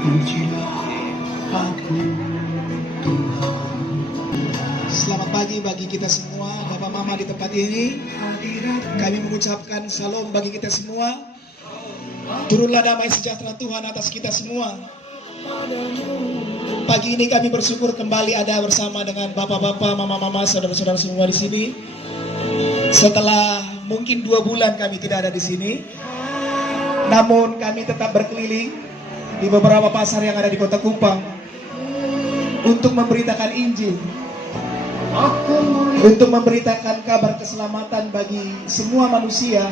Pujilah aku Tuhan. Selamat pagi bagi kita semua, Bapak Mama di tempat ini. Kami mengucapkan salam bagi kita semua. Turunlah damai sejahtera Tuhan atas kita semua. Pagi ini kami bersyukur kembali ada bersama dengan bapak-bapak, mama-mama, saudara-saudara semua di sini. Setelah mungkin 2 bulan kami tidak ada di sini, namun kami tetap berkeliling di beberapa pasar yang ada di Kota Kupang untuk memberitakan Injil, untuk memberitakan kabar keselamatan bagi semua manusia.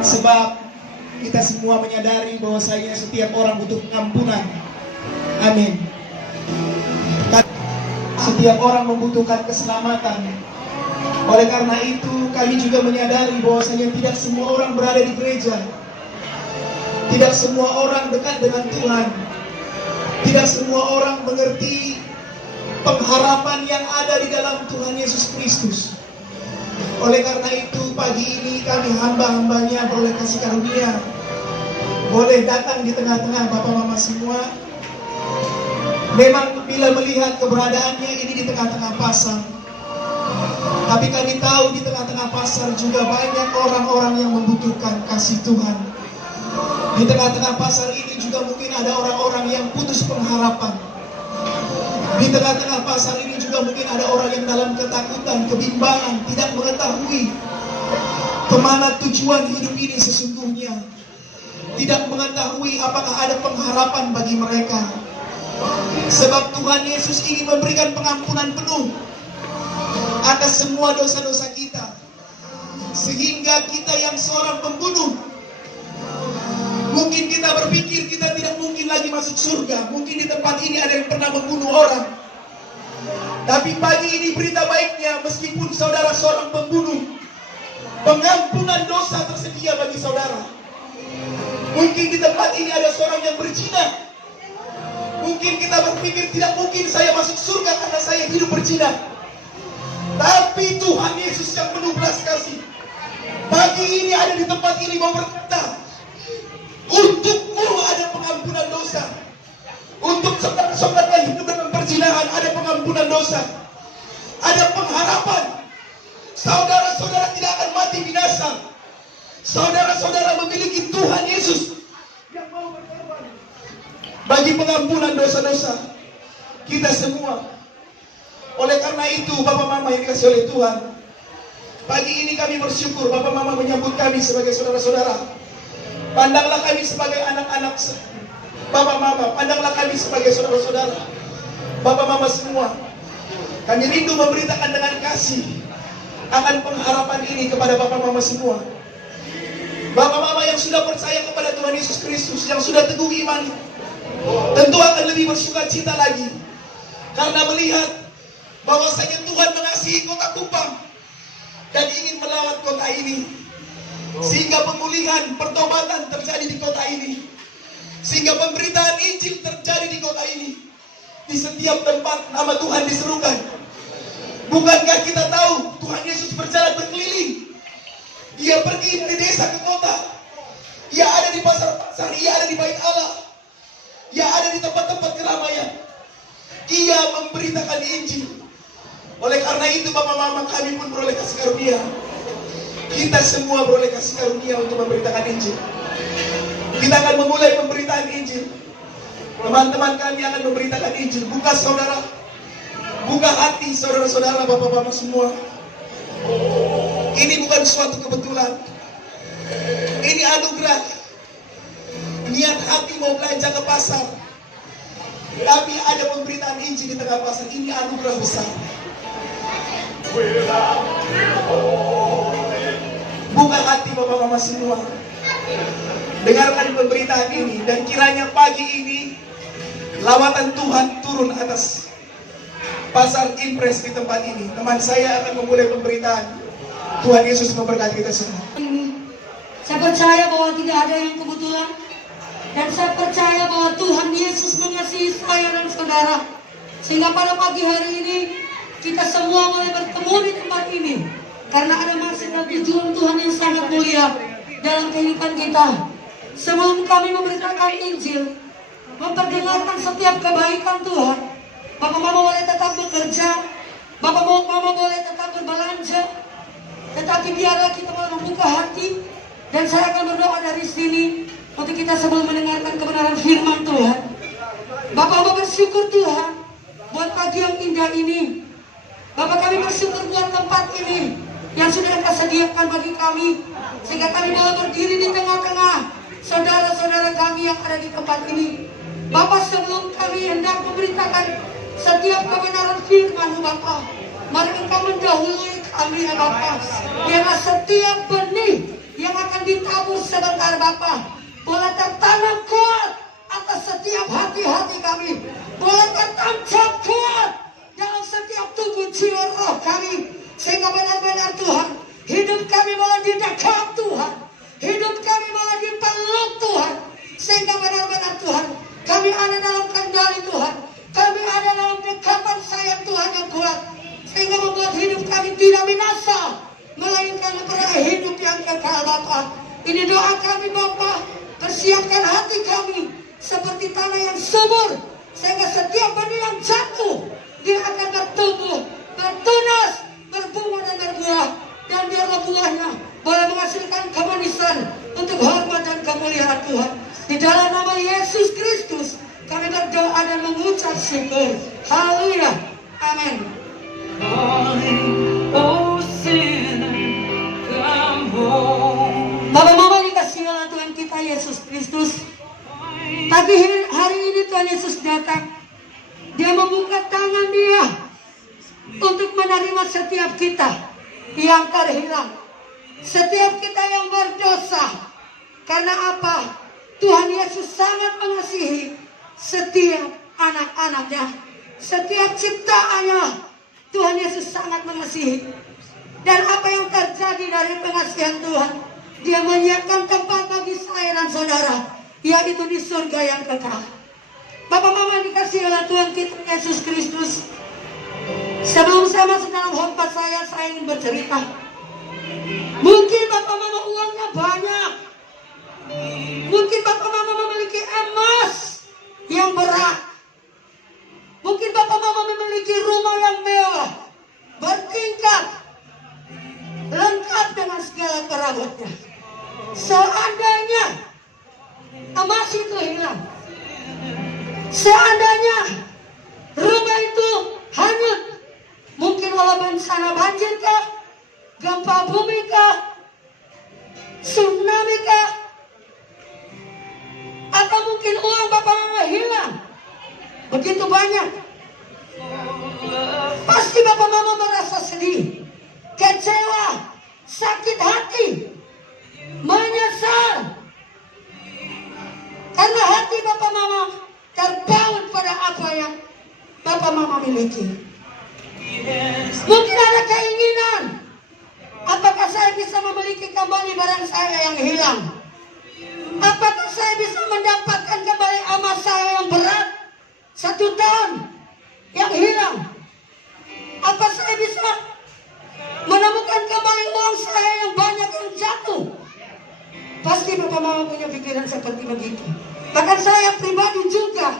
Sebab kita semua menyadari bahwasanya setiap orang butuh pengampunan. Amin. Setiap orang membutuhkan keselamatan. Oleh karena itu kami juga menyadari bahwasanya tidak semua orang berada di gereja, tidak semua orang dekat dengan Tuhan, tidak semua orang mengerti pengharapan yang ada di dalam Tuhan Yesus Kristus. Oleh karena itu pagi ini kami hamba-hambanya boleh kasih karunia, boleh datang di tengah-tengah Bapak Mama semua. Memang bila melihat keberadaannya ini di tengah-tengah pasar, tapi kami tahu di tengah-tengah pasar juga banyak orang-orang yang membutuhkan kasih Tuhan. Di tengah-tengah pasar ini juga mungkin ada orang-orang yang putus pengharapan. Di tengah-tengah pasar ini juga mungkin ada orang yang dalam ketakutan, kebimbangan, tidak mengetahui kemana tujuan hidup ini sesungguhnya. Tidak mengetahui apakah ada pengharapan bagi mereka. Sebab Tuhan Yesus ingin memberikan pengampunan penuh atas semua dosa-dosa kita. Sehingga kita yang seorang pembunuh, mungkin kita berpikir kita tidak mungkin lagi masuk surga. Mungkin di tempat ini ada yang pernah membunuh orang. Tapi pagi ini berita baiknya, meskipun saudara seorang pembunuh, pengampunan dosa tersedia bagi saudara. Mungkin di tempat ini ada seorang yang berzina. Mungkin kita berpikir tidak mungkin saya masuk surga karena saya hidup berzina. Tapi Tuhan Yesus yang penuh belas kasih, pagi ini ada di tempat ini mau berkata, untukmu ada pengampunan dosa. Untuk saudara-saudara yang hidup dalam perzinahan ada pengampunan dosa. Ada pengharapan. Saudara-saudara tidak akan mati binasa. Saudara-saudara memiliki Tuhan Yesus yang mau berkorban bagi pengampunan dosa-dosa kita semua. Oleh karena itu Bapak Mama yang dikasih oleh Tuhan, pagi ini kami bersyukur Bapak Mama menyambut kami sebagai saudara-saudara. Pandanglah kami sebagai anak-anak Bapak Mama, pandanglah kami sebagai saudara-saudara. Bapak Mama semua, kami rindu memberitakan dengan kasih akan pengharapan ini kepada Bapak Mama semua. Bapak Mama yang sudah percaya kepada Tuhan Yesus Kristus, yang sudah teguh iman, tentu akan lebih bersuka cita lagi karena melihat bahwasanya Tuhan mengasihi Kota Kupang dan ingin melawat kota ini, sehingga pemulihan, pertobatan terjadi di kota ini, sehingga pemberitaan Injil terjadi di kota ini. Di setiap tempat nama Tuhan diserukan. Bukankah kita tahu Tuhan Yesus berjalan berkeliling? Ia pergi dari desa ke kota. Ia ada di pasar-pasar, ia ada di bait Allah, ia ada di tempat-tempat keramaian. Ia memberitakan Injil. Oleh karena itu Bapak Mama, kami pun beroleh kasih karunia. Kita semua beroleh kasih karunia untuk memberitakan Injil. Kita akan memulai pemberitaan Injil. Teman-teman kami akan memberitakan Injil. Buka saudara, buka hati saudara-saudara, Bapak-Bapak semua. Ini bukan suatu kebetulan. Ini anugerah. Niat hati mau belanja ke pasar, tapi ada pemberitaan Injil di tengah pasar. Ini anugerah besar. Buka hati Bapak Mama semua, dengarkan pemberitaan ini, dan kiranya pagi ini lawatan Tuhan turun atas pasar Impres di tempat ini. Teman saya akan memulai pemberitaan. Tuhan Yesus memberkati kita semua. Saya percaya bahwa tidak ada yang kebetulan, dan saya percaya bahwa Tuhan Yesus mengasihi saya dan saudara, sehingga pada pagi hari ini kita semua boleh bertemu di tempat ini karena ada maksud dan tujuan Tuhan yang sangat mulia dalam kehidupan kita. Sebelum kami memberitakan Injil, memperdengarkan setiap kebaikan Tuhan. Bapak Mama boleh tetap bekerja, Bapak Mama boleh tetap berbelanja, tetapi biarlah kita boleh membuka hati. Dan saya akan berdoa dari sini untuk kita sebelum mendengarkan kebenaran firman Tuhan. Bapak Mama bersyukur Tuhan buat pagi yang indah ini. Bapak, kami bersyukur buat tempat ini yang sudah Engkau sediakan bagi kami, sehingga kami boleh berdiri di tengah-tengah saudara-saudara kami yang ada di tempat ini. Bapak, sebelum kami hendak memberitakan setiap kebenaran firman Bapak, mari Engkau mendahului kami ya Bapak. Biarlah setiap benih yang akan ditabur sebentar Bapak boleh tertanam kuat atas setiap hati-hati kami, boleh tertancap kuat dalam setiap tubuh jiwa roh kami, sehingga benar-benar Tuhan, hidup kami boleh didekat Tuhan, hidup kami boleh dipeluk Tuhan, sehingga benar-benar Tuhan, kami ada dalam kendali Tuhan, kami ada dalam dekapan sayap Tuhan yang kuat, sehingga membuat hidup kami tidak binasa, melainkan memperoleh hidup yang kekal Bapa. Ini doa kami Bapa, persiapkan hati kami seperti tanah yang subur, sehingga setiap benih yang jatuh dia akan bertumbuh, bertunas, berbunga dan berbuah, dan biarlah buahnya boleh menghasilkan kemanisan untuk hormat dan kemuliaan Tuhan. Di dalam nama Yesus Kristus kami berdoa dan mengucap syukur. Haleluya. Amin. Bapak Mama dikasihi oleh Tuhan kita Yesus Kristus. Pagi hari ini Tuhan Yesus datang. Dia membuka tangan Dia untuk menerima setiap kita yang terhilang, setiap kita yang berdosa. Karena apa? Tuhan Yesus sangat mengasihi setiap anak-anaknya, setiap ciptaannya. Tuhan Yesus sangat mengasihi. Dan apa yang terjadi dari pengasihan Tuhan? Dia menyiapkan tempat bagi saya dan saudara, yaitu di surga yang kekal. Bapak Mama dikasihi oleh Tuhan kita Yesus Kristus. Sebelum saya masuk dalam khotbah saya ingin bercerita. Mungkin Bapak Mama uangnya banyak, mungkin Bapak Mama memiliki emas yang berat, mungkin Bapak Mama memiliki rumah yang mewah, bertingkat, lengkap dengan segala perabotnya. Seandainya emas itu hilang, seandainya rumah itu hanyut, mungkin walau bencana banjir kah, gempa bumi kah, tsunami kah, atau mungkin uang Bapak Mama hilang begitu banyak, pasti Bapak Mama merasa sedih, kecewa, sakit hati, menyesal, karena hati Bapak Mama terpaut pada apa yang Bapak Mama miliki. Mungkin ada keinginan, apakah saya bisa memiliki kembali barang saya yang hilang? Apakah saya bisa mendapatkan kembali emas saya yang berat 1 ton yang hilang? Apa saya bisa menemukan kembali uang saya yang banyak yang jatuh? Pasti Bapak Mama punya pikiran seperti begitu. Bahkan saya pribadi juga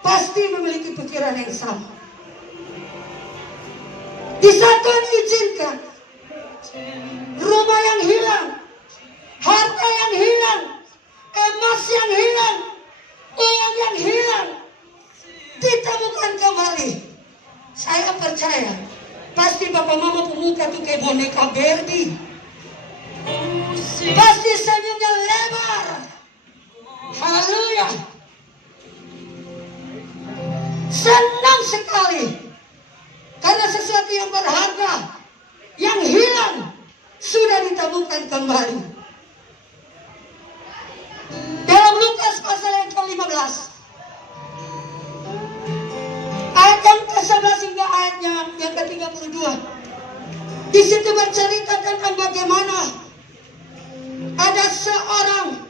pasti memiliki pikiran yang sama. Di saat Tuhan izinkan rumah yang hilang, harta yang hilang, emas yang hilang, uang yang hilang ditemukan kembali, saya percaya pasti Bapak Mama pemuka tuh kayak boneka Barbie. Pasti senyumnya lebar. Haleluya. Senang sekali, karena sesuatu yang berharga yang hilang sudah ditemukan kembali. Dalam Lukas pasal yang ke-15 ayat yang ke-11 hingga ayatnya yang ke-32, di situ bercerita tentang bagaimana ada seorang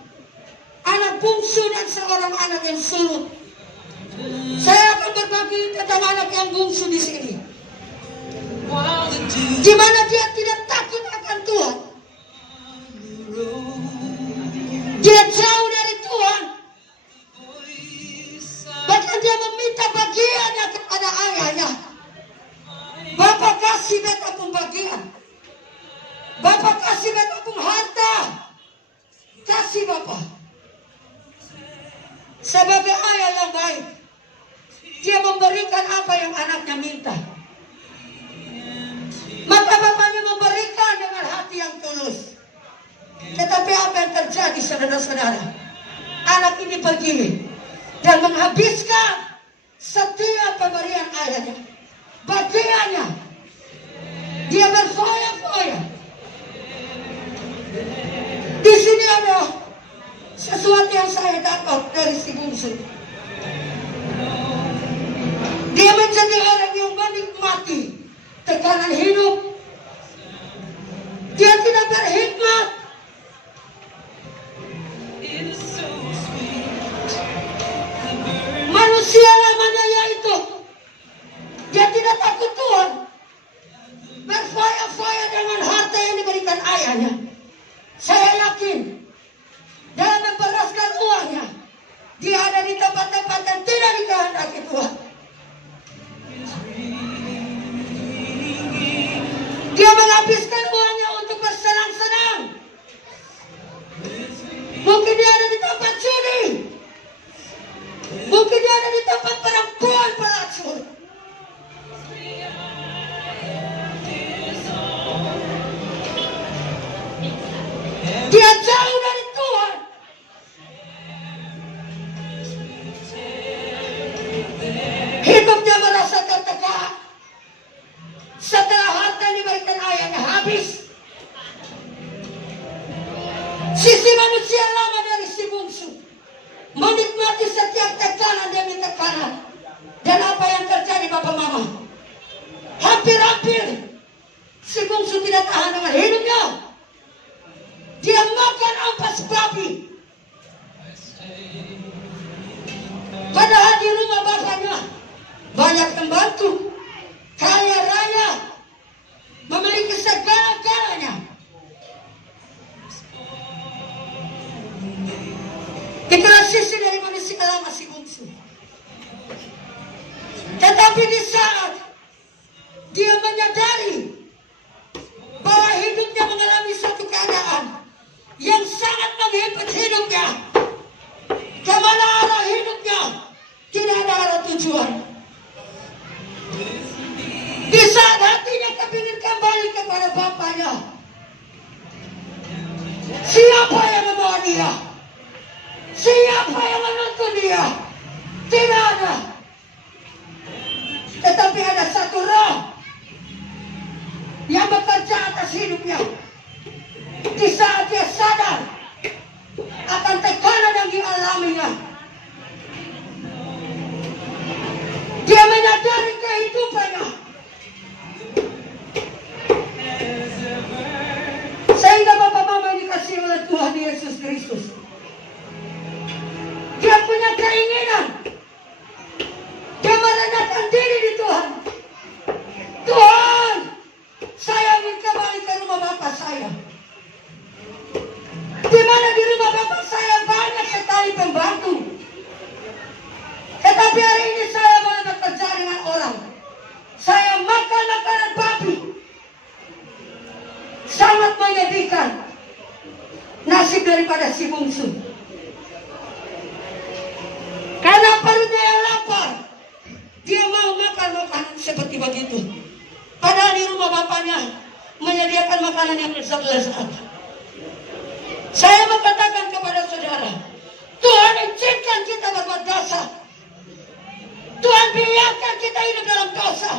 anak bungsu dan seorang anak yang sulung. Saya akan berbagi tentang anak yang bungsu di sini, di mana dia tidak takut akan Tuhan. Dia jauh dari Tuhan. sebagai ayah yang baik. Dia memberikan apa yang anaknya minta. Maka bapaknya memberikan dengan hati yang tulus. Tetapi apa yang terjadi, saudara-saudara? Anak ini pergi dan menghabiskan setiap pemberian ayahnya, bagiannya. Dia berfoya-foya. Di sini ada sesuatu yang saya dapat dari si bungsu. Dia menjadi orang yang menikmati tekanan hidup. Dia tidak berhikmat. Manusia lamanya yaitu dia tidak takut Tuhan, berfoya-foya dengan harta yang diberikan ayahnya. Saya yakin dalam memperaskan uangnya, dia ada di tempat-tempat yang tidak dikehendaki Tuhan. Dia menghabiskan uangnya untuk bersenang-senang. Mungkin dia ada di tempat judi. Mungkin dia ada di tempat perempuan pelacur. Dia jauh dari Tuhan. Hidupnya merasa tertekan. Setelah harta yang diberikan ayahnya habis, sisi manusia lama dari si bungsu menikmati setiap tekanan demi tekanan. Dan apa yang terjadi, Bapak Mama? Hampir-hampir si bungsu tidak tahan dengan hidupnya. Dia makan ampas babi. Padahal di rumah bapaknya banyak pembantu, kaya raya, memiliki segala-galanya. Itulah sisi dari manusia lama si bungsu. Tetapi di saat dia menyadari bahwa hidupnya mengalami suatu keadaan yang sangat menghimpit hidupnya, kemana arah hidupnya, tidak ada arah tujuan. Di saat hatinya kepingin kembali kepada bapaknya, siapa yang membawa dia? Siapa yang menuntun dia? Tidak ada. Tetapi ada satu roh yang bekerja atas hidupnya. Di saat dia sadar akan tekanan yang dialaminya, dia menyadari kehidupannya, sehingga Bapak Mama yang dikasihi oleh Tuhan Yesus Kristus, dia punya keinginan. Dia merendahkan diri di Tuhan. Tuhan, saya ingin kembali ke rumah Bapak saya. Di mana di rumah Bapak saya banyak sekali pembantu. Tetapi hari ini saya boleh bekerja dengan orang. Saya makan makanan babi. Sangat menyedihkan nasib daripada si bungsu. Karena perutnya yang lapar, dia mau makan makanan seperti begitu. Padahal di rumah bapaknya menyediakan makanan yang lezat-lezat. Saya mengatakan kepada saudara, Tuhan izinkan kita berbuat dosa. Tuhan biarkan kita hidup dalam dosa.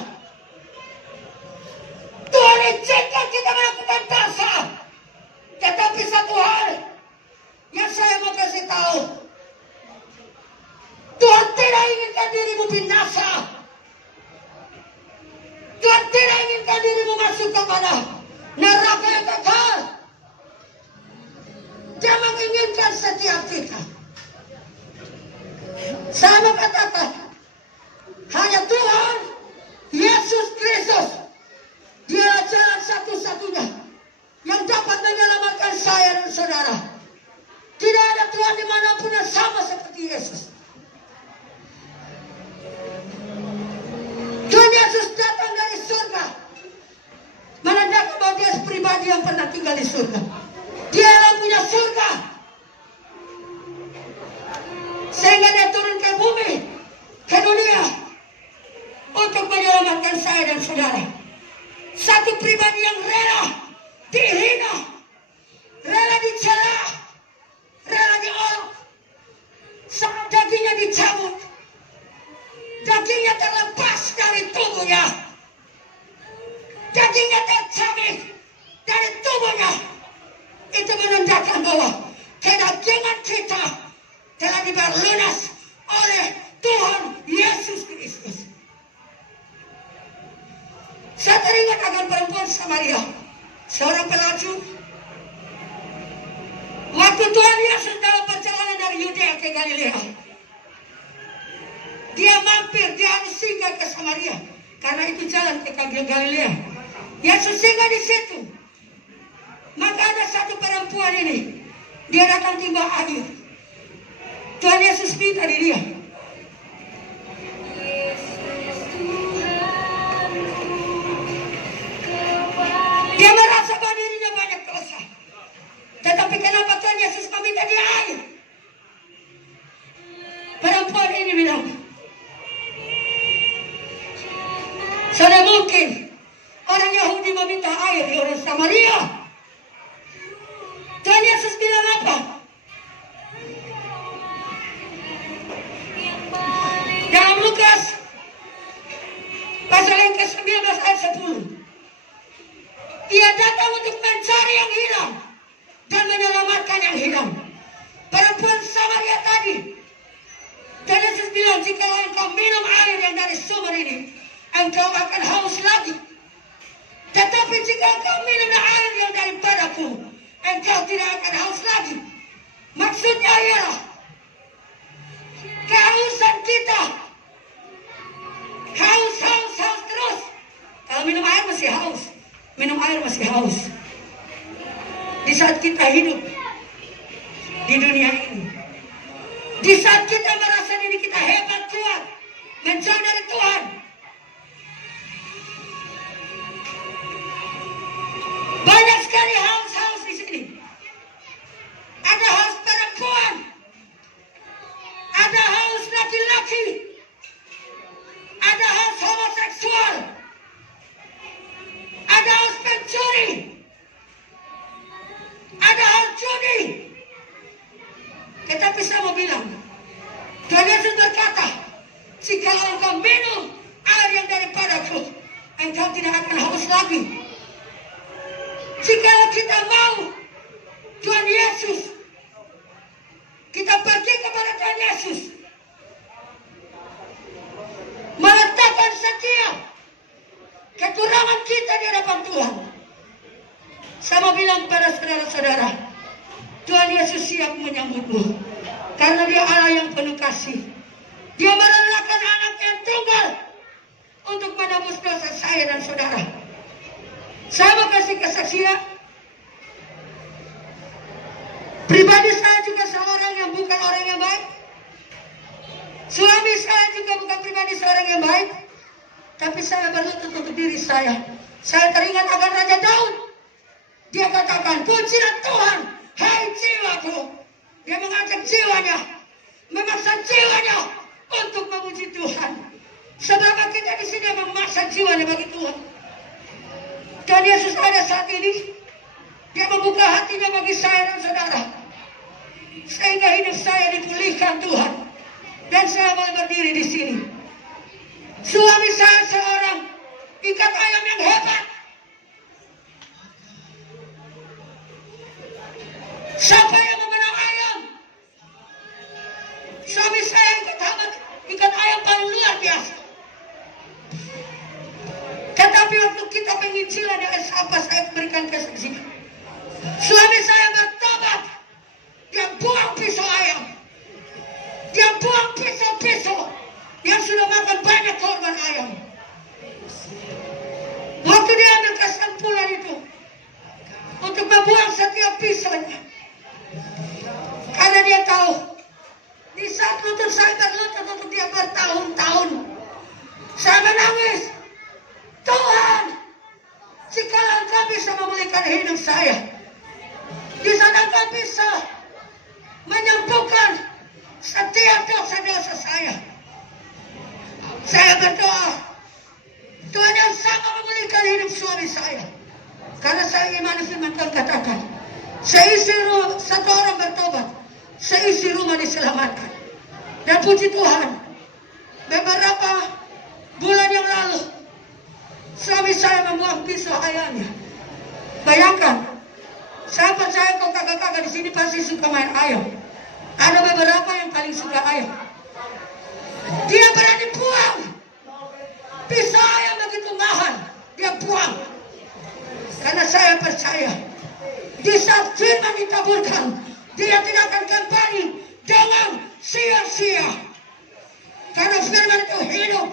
Tuhan izinkan kita melakukan dosa. Tetapi satu hal yang saya mau kasih tahu, Tuhan tidak inginkan dirimu binasa. Tuhan tidak inginkan dirimu masuk kepada neraka yang kekal. Dia menginginkan setiap kita. Saya mau katakan, hanya Tuhan Yesus Kristus, Dia jalan satu-satunya yang dapat menyelamatkan saya dan saudara. Tidak ada Tuhan dimanapun yang sama seperti Yesus. Tuhan Yesus datang dari surga, menandakan bahwa Dia pribadi yang pernah tinggal di surga. Dia yang punya surga, sehingga Dia ke Galilea. Dia mampir, dia harus singgah ke Samaria. Karena itu jalan ke Galilea. Yesus singgah di situ. Maka ada satu perempuan ini. Dia datang timba air. Tuhan Yesus minta di dia. Dia merasa bahwa dirinya banyak dosa. Tetapi kenapa Tuhan Yesus meminta dia air? Perempuan ini bilang, sudah mungkin orang Yahudi meminta air di orang Samaria. Tuhan Yesus bilang apa? Dalam Lukas pasal yang ke-19 ayat 10. Ia datang untuk mencari yang hilang dan menyelamatkan yang hilang. Perempuan Samaria tadi. Dan Yesus bilang, jika engkau minum air yang dari sumber ini, engkau akan haus lagi. Tetapi jika engkau minum air yang daripadaku, engkau tidak akan haus lagi. Maksudnya ialah kehausan kita. Haus terus. Kalau minum air masih haus. Minum air masih haus. Di saat kita hidup di dunia ini, di saat kita merasa diri kita hebat, kuat, menjauh dari Tuhan, banyak sekali haus di sini. Ada haus perempuan, ada haus laki-laki, ada haus homoseksual, ada haus pencuri, ada haus judi. Tetapi saya mau bilang, Tuhan Yesus berkata, jika engkau minum air yang daripadaku, engkau tidak akan haus lagi. Jika kita mau Tuhan Yesus, kita pergi kepada Tuhan Yesus, meletakkan setiap kekurangan kita di hadapan Tuhan. Saya mau bilang pada saudara-saudara, Tuhan Yesus siap menyambutmu. Karena dia Allah yang penuh kasih. Dia merelakan anak yang tunggal untuk menebus dosa saya dan saudara. Saya mau kasih kesaksian. Pribadi saya juga seorang yang bukan orang yang baik. Suami saya juga bukan pribadi seorang yang baik. Tapi saya berlutut untuk diri saya. Saya teringat akan Raja Daud. Dia katakan, pujilah Tuhan, hai jiwaku. Dia mengajak jiwanya, memaksa jiwanya untuk memuji Tuhan. Sebab kita di sini memaksa jiwanya bagi Tuhan. Dan Yesus ada saat ini, dia membuka hatinya bagi saya dan saudara, sehingga hidup saya dipulihkan Tuhan. Dan saya boleh berdiri di sini. Suami saya seorang ikat ayam yang hebat. Siapa yang memenang ayam? Suami saya ikat ayam paling luar biasa. Tetapi waktu kita penginjilan yang apa saya berikan kesaksian. Suami saya bertobat. Dia buang pisau ayam. Dia buang pisau-pisau yang sudah makan banyak korban ayam. Waktu dia ambil kesimpulan itu untuk membuang setiap pisaunya, karena dia tahu di saat lutut saya berlutut untuk dia bertahun-tahun, saya menangis. Tuhan, jika Engkau bisa memulihkan hidup saya, di sana Engkau bisa menyembuhkan setiap dosa-dosa saya. Saya berdoa, Tuhan yang sama memulihkan hidup suami saya. Karena saya iman firman Tuhan katakan, satu orang bertobat, seisi rumah diselamatkan. Dan puji Tuhan, beberapa bulan yang lalu, suami saya membuang pisau ayamnya. Bayangkan, saya percaya kau kakak-kakak di sini pasti suka main ayam. Ada beberapa yang paling suka ayam. Dia berani buang pisau ayam begitu mahal, dia buang. Karena saya percaya, di saat firman ditaburkan, dia tidak akan kembali dengan manusia. Karena firman itu hidup.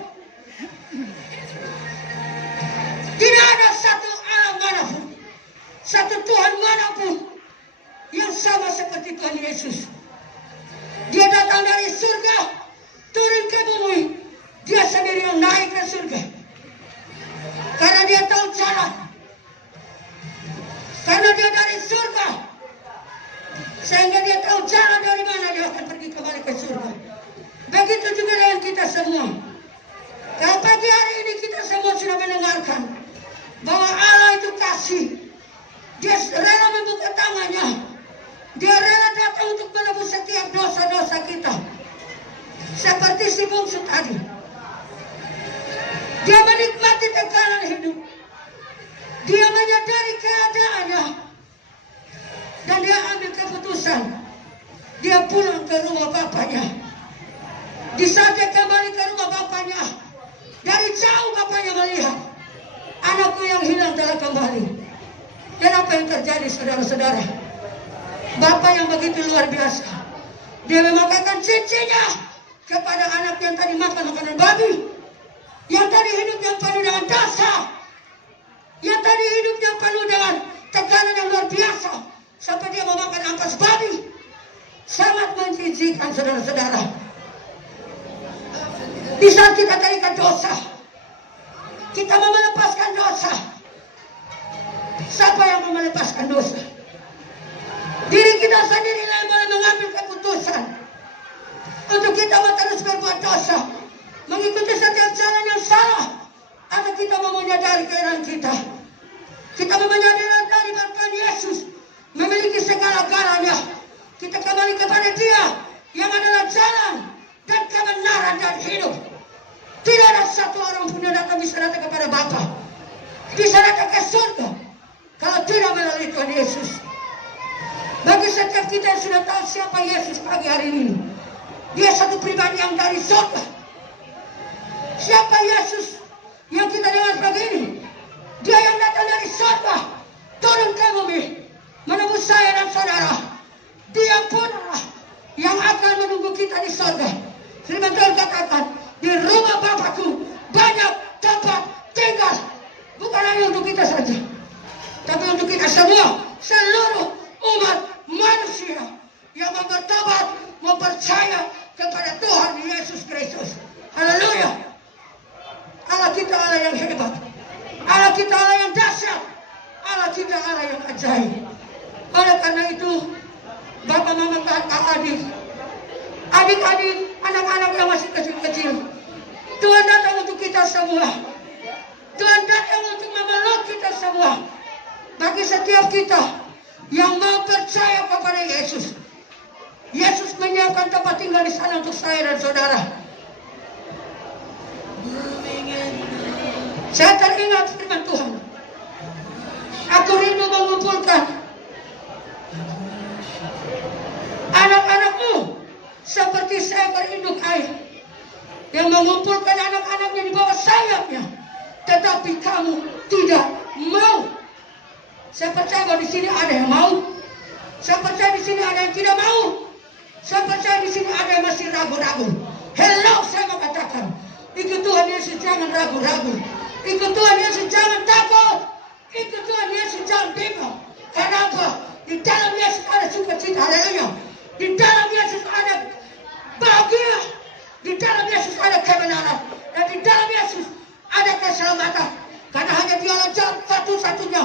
Tidak ada satu Allah manapun, satu Tuhan manapun yang sama seperti Tuhan Yesus. Dia datang dari surga, turun ke bumi. Dia sendiri yang naik ke surga. Karena dia tahu jalan. Karena dia dari surga. Sehingga dia tahu jalan dari mana dia akan pergi kembali ke surga. Begitu juga dengan kita semua. Kalau pagi hari ini kita semua sudah mendengarkan bahwa Allah itu kasih. Dia rela membuka tangannya. Dia rela datang untuk menebus setiap dosa-dosa kita. Seperti si bungsu tadi. Dia menikmati tekanan hidup. Dia menyadari keadaannya. Dan dia ambil keputusan. Dia pulang ke rumah bapaknya. Di saat dia kembali ke rumah bapaknya, dari jauh bapaknya melihat anakku yang hilang telah kembali. Dan apa yang terjadi saudara-saudara? Bapak yang begitu luar biasa. Dia memakaikan cincinnya kepada anak yang tadi makan makanan babi. Yang tadi hidup yang penuh dengan dosa. Yang tadi hidup yang penuh dengan tekanan yang luar biasa. Sampai dia memakan ampas babi. Sangat menjijikkan saudara-saudara. Di saat kita terikat dosa, kita mau melepaskan dosa. Siapa yang mau melepaskan dosa? Diri kita sendiri yang boleh mengambil keputusan untuk kita mau terus berbuat dosa, mengikuti setiap jalan yang salah, atau kita mau menyadari keadaan kita. Kita mau menyadari bahwa Tuhan Yesus memiliki segala-galanya. Kita kembali kepada Dia yang adalah jalan dan kebenaran dan hidup. Tidak ada satu orang pun yang bisa datang kepada Bapa, bisa datang ke surga kalau tidak melalui Tuhan Yesus. Bagi setiap kita yang sudah tahu siapa Yesus pagi hari ini, Dia satu pribadi yang dari surga. Siapa Yesus yang kita dengar pagi ini? Dia yang datang dari surga, turun ke bumi, menebus saya dan saudara. Dia pun yang akan menunggu kita di surga. Firman Tuhan katakan, di rumah Bapakku banyak tempat tinggal. Bukan hanya untuk kita saja, tapi untuk kita semua, seluruh umat manusia yang mau bertobat, mau percaya kepada Tuhan Yesus Kristus. Haleluya. Allah kita Allah yang hebat. Allah kita Allah yang dahsyat. Allah kita Allah yang ajaib. Oleh karena itu, Bapak, Mama, Kakak, adik-adik, anak-anak yang masih kecil-kecil, Tuhan datang untuk kita semua. Tuhan datang untuk memeluk kita semua. Bagi setiap kita yang mau percaya kepada Yesus, Yesus menyiapkan tempat tinggal di sana untuk saya dan saudara. Saya teringat firman Tuhan. Aku rindu mengumpulkan anak-anakmu seperti seekor induk ayam yang mengumpulkan anak-anaknya di bawah sayapnya, tetapi kamu tidak mau. Saya percaya bahwa di sini ada yang mau. Saya percaya di sini ada yang tidak mau. Saya percaya di sini ada yang masih ragu-ragu. Hello, saya mau katakan, ikut Tuhan Yesus, jangan ragu-ragu. Ikut Tuhan Yesus, jangan takut. Ikut Tuhan Yesus, jangan bingung. Kenapa? Di dalam Yesus ada sukacita. Haleluya. Di dalam Yesus ada bahagia. Di dalam Yesus ada kebenaran. Dan di dalam Yesus ada keselamatan. Karena hanya Dialah jalan satu-satunya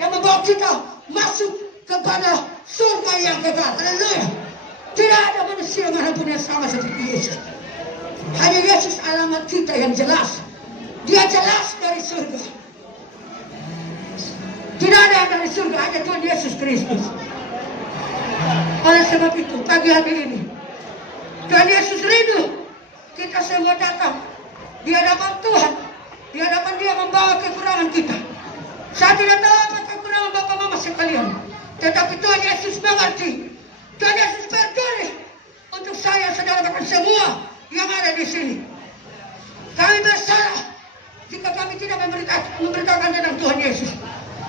yang membawa kita masuk kepada surga yang kekal. Haleluya. Tidak ada manusia manapun yang sama seperti Yesus. Hanya Yesus alamat kita yang jelas. Dia jelas dari surga. Tidak ada yang dari surga, hanya Tuhan Yesus Kristus. Oleh sebab itu, pagi hari ini, Tuhan Yesus rindu kita semua datang di hadapan Tuhan, di hadapan Dia membawa kekurangan kita. Saya tidak tahu apa kekurangan Bapak Mama sekalian, tetapi Tuhan Yesus mengerti. Tuhan Yesus peduli untuk saya, saudara, bahkan semua yang ada di sini. Kami bersalah jika kami tidak memberitakan tentang Tuhan Yesus.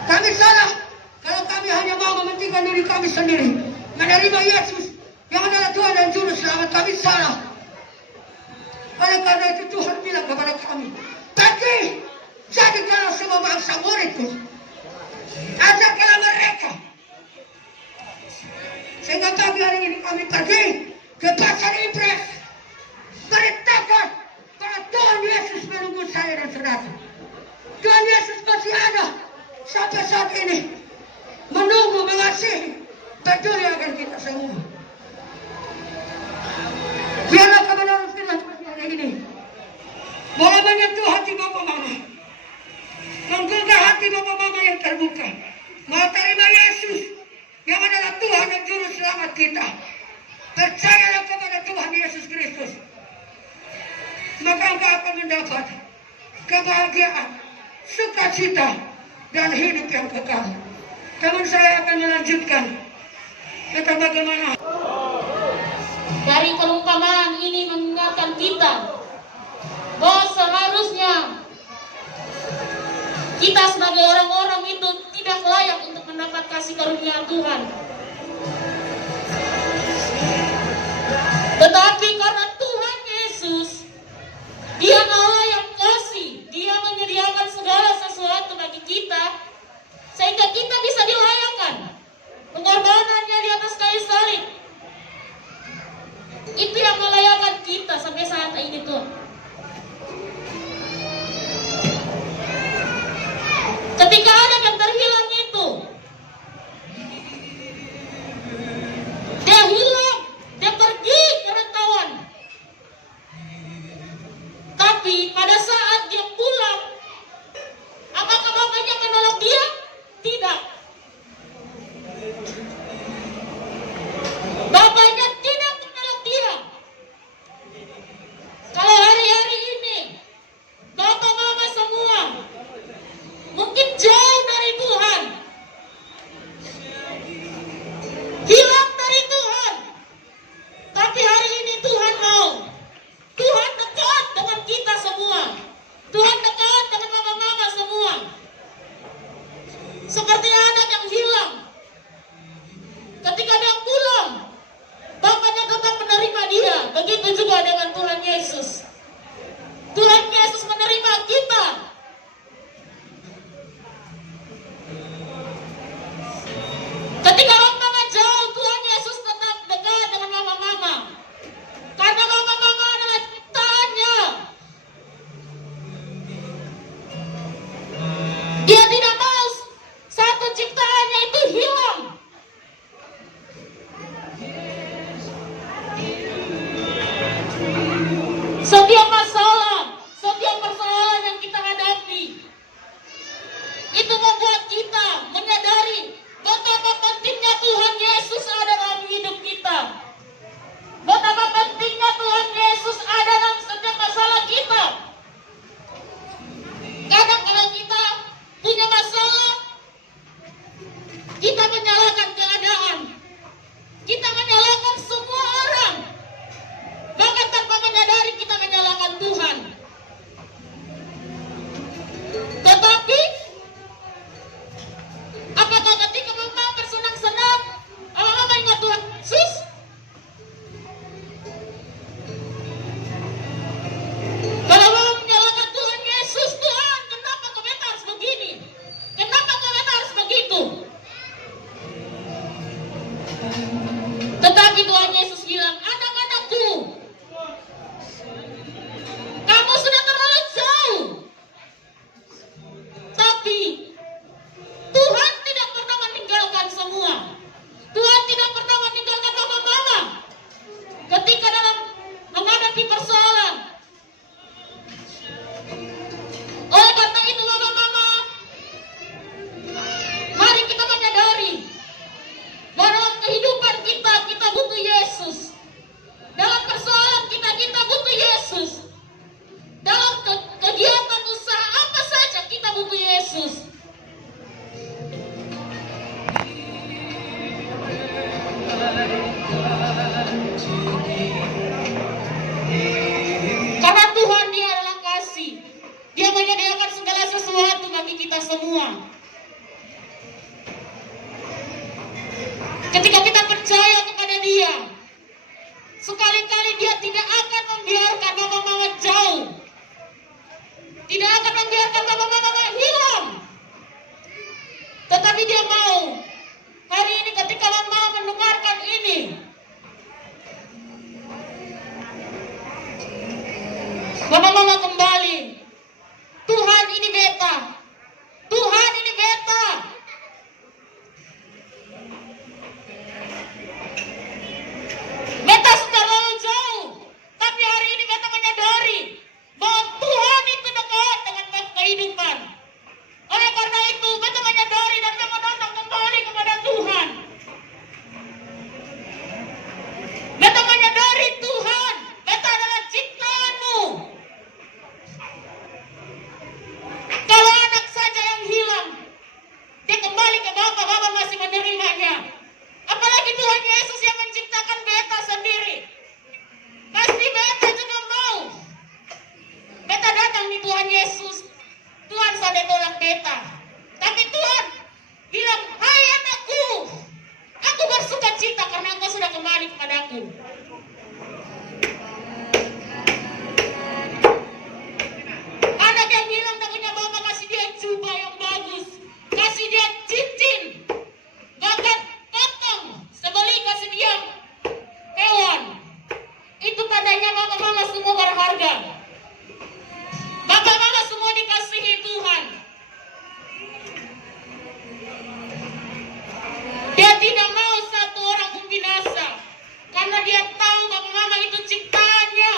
Kami salah kalau kami hanya mau mementingkan diri kami sendiri, menerima Yesus yang adalah Tuhan dan Juru Selamat kami salah. Oleh karena itu Tuhan bilang kepada kami, pergi, jadikanlah semua bangsa muridku. Ajarkanlah mereka. Sehingga pagi hari ini kami pergi ke pasar Impres, beritakan bahwa Tuhan Yesus menunggu saya dan saudara. Tuhan Yesus masih ada sampai saat ini, menunggu, mengasihi, peduli akan kita semua. Biarlah kebenaran firman Tuhan hari ini boleh menyentuh hati Bapak Mama, menggugah hati Bapak Mama yang terbuka, mau terima Yesus yang adalah Tuhan dan Juru Selamat kita. Percayalah kepada Tuhan Yesus Kristus, maka engkau akan mendapat kebahagiaan, sukacita, dan hidup yang kekal. Teman saya akan melanjutkan tentang bagaimana. Dari perumpamaan ini mengingatkan kita bahwa seharusnya kita sebagai orang-orang itu tidak layak untuk mendapat kasih karunia Tuhan. Tetapi karena Tuhan Yesus, Dia Allah yang kasih, Dia menyediakan segala sesuatu bagi kita, sehingga kita bisa dilayakkan pengorbanannya di atas kayu salib. Itu yang melayakkan kita sampai saat ini Tuhan. Ketika anak yang terhilang itu, dia hilang, dia pergi ke rantauan. Tapi pada saat dia pulang, apakah bapaknya menolong dia? Tidak. Bapaknya tidak menolong dia. Kalau hari-hari ini bapak mama semua mungkin jauh dari Tuhan, hilang dari Tuhan, tapi hari ini Tuhan mau, Tuhan dekat dengan kita semua, Tuhan dekat dengan mama-mama semua, seperti anak yang hilang. Ketika dia pulang, bapaknya tetap menerima dia. Begitu juga dengan Tuhan Yesus. Tuhan Yesus menerima kita. Ketika mama jauh, Tuhan Yesus tetap dekat dengan mama-mama. Karena mama-mama adalah ciptaannya. Dia tidak mau satu ciptaannya itu hilang. Setiap masalah, setiap persoalan yang kita hadapi, itu membuat kita menyadari betapa pentingnya Tuhan Yesus ada dalam hidup kita. Betapa pentingnya Tuhan Yesus ada dalam setiap masalah kita. Kadang kalau kita punya masalah, kita menyalahkan keadaan, kita menyalahkan semua orang, bahkan tanpa menyadari kita menyalahkan Tuhan. Tetapi apakah ketika mama bersenang-senang, mama ingat Tuhan Yesus? Kalau mama menyalahkan Tuhan Yesus, Tuhan, kenapa kau harus begini? Kenapa kau harus begitu? Tetapi Tuhan Yesus bilang, anak-anakku, kamu sudah terlalu jauh. Tapi Tuhan tidak pernah meninggalkan semua. Tuhan tidak pernah meninggalkan mama-mama ketika dalam menghadapi persoalan. Oleh karena itu mama-mama, mari kita menyadari bahwa dalam kehidupan kita, kita butuh Yesus. Dalam persoalan kita, kita butuh Yesus. Dalam kegiatan usaha apa saja, kita butuh Yesus. Karena Tuhan Dia adalah kasih. Dia menyediakan segala sesuatu bagi kita semua. Ketika kita percaya kepada Dia, sekali-kali dia tidak akan membiarkan mama-mama jauh. Tidak akan membiarkan mama-mama hilang. Tetapi dia mau hari ini ketika mama mendengarkan ini, mama-mama kembali. Tuhan ini beta. Tuhan ini beta. Beta sudah lalu jauh. Tapi hari ini beta menyadari bahwa Tuhan itu dekat dengan kehidupan. Oleh karena itu beta menyadari dan beta datang kembali kepada Tuhan. Beta menyadari Tuhan, beta adalah ciptaanmu. Kalau anak saja yang hilang, dia kembali ke Bapa, Bapa masih menerimanya. Apalagi Tuhan Yesus yang menciptakan beta sendiri. Pasti beta juga mau. Beta datang di Tuhan Yesus. Tuhan sudah tolak beta. Tapi Tuhan bilang, hai anakku, aku bersuka cita karena engkau sudah kembali kepadaku. Anak yang hilang tak punya bapa, kasih dia jubah yang bagus, kasih dia cincin, bahkan potong sebeli, kasih dia hewan. Itu tandanya mama-mama semua berharga. Bapak-bapak semua dikasihi Tuhan. Dia tidak mau satu orang pun binasa, karena dia tahu bahwa mama itu ciptaannya.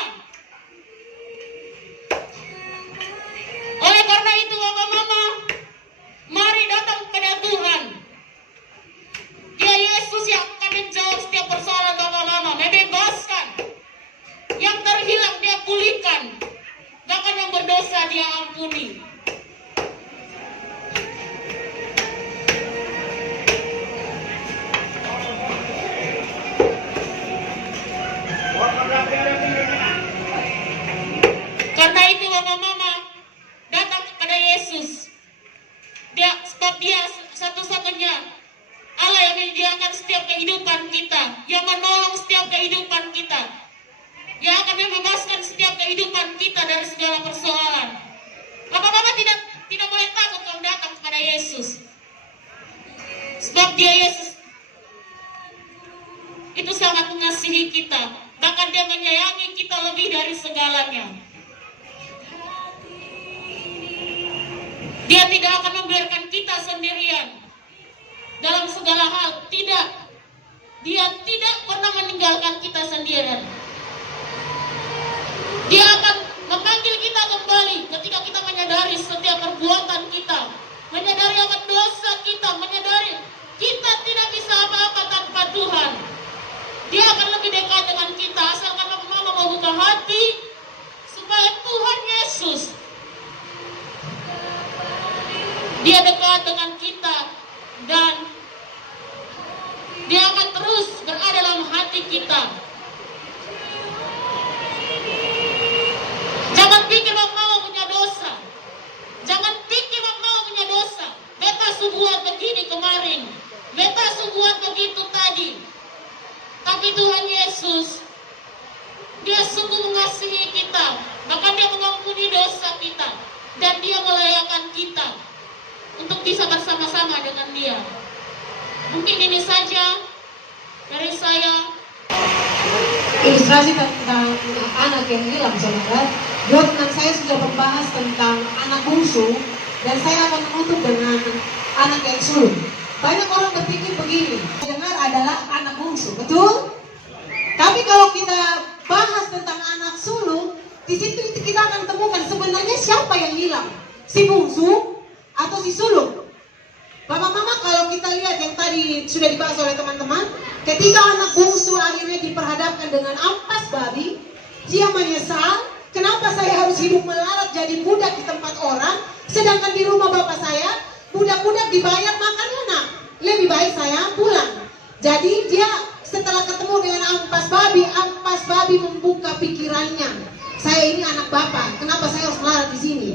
Oleh karena itu bapak-mama, mari datang kepada Tuhan. Dia Yesus yang akan menjawab setiap persoalan bapak-mama, membebaskan. Yang terhilang dia pulihkan, bahkan yang berdosa dia ampuni. Karena itu mama-mama, datang kepada Yesus. Sebab dia satu-satunya Allah yang menyediakan setiap kehidupan kita, yang menolong setiap kehidupan kita, yang akan membebaskan setiap kehidupan kita dari segala persoalan. Bapak-bapak tidak boleh takut kalau datang kepada Yesus. Sebab dia Yesus itu sangat mengasihi kita. Bahkan dia menyayangi kita lebih dari segalanya. Dia tidak akan membiarkan kita sendirian dalam segala hal. Tidak. Dia tidak pernah meninggalkan kita sendirian. Dia akan memanggil kita kembali ketika kita menyadari setiap perbuatan kita, menyadari akan dosa kita, menyadari kita tidak bisa apa-apa tanpa Tuhan. Dia akan lebih dekat dengan kita asalkan mama mau buka hati supaya Tuhan Yesus dia dekat dengan kita dan dia akan terus berada dalam hati kita. Jangan pikir mama punya dosa. Jangan pikir mama punya dosa. Beta buat begini kemarin. Beta buat begitu tadi. Tapi Tuhan Yesus, dia sungguh mengasihi kita. Bahkan dia mengampuni dosa kita. Dan dia melayakkan kita untuk bisa bersama-sama dengan dia. Mungkin ini saja dari saya. Ilustrasi tentang anak yang hilang, saudara. Dua teman saya sudah membahas tentang anak bungsu, dan saya akan menutup dengan anak yang sulung. Banyak orang berpikir begini, dengar adalah anak bungsu, betul? Tapi kalau kita bahas tentang anak sulung, di situ kita akan temukan sebenarnya siapa yang hilang, si bungsu atau si sulung. Bapak mama, kalau kita lihat yang tadi sudah dibahas oleh teman-teman, ketika anak bungsu akhirnya diperhadapkan dengan ampas babi, dia menyesal, kenapa saya harus hidup melarat jadi budak di tempat orang, sedangkan di rumah bapak saya, budak-budak dibayar makan enak, lebih baik saya pulang. Jadi dia setelah ketemu dengan ampas babi membuka pikirannya, saya ini anak bapak, kenapa saya harus melarat di sini?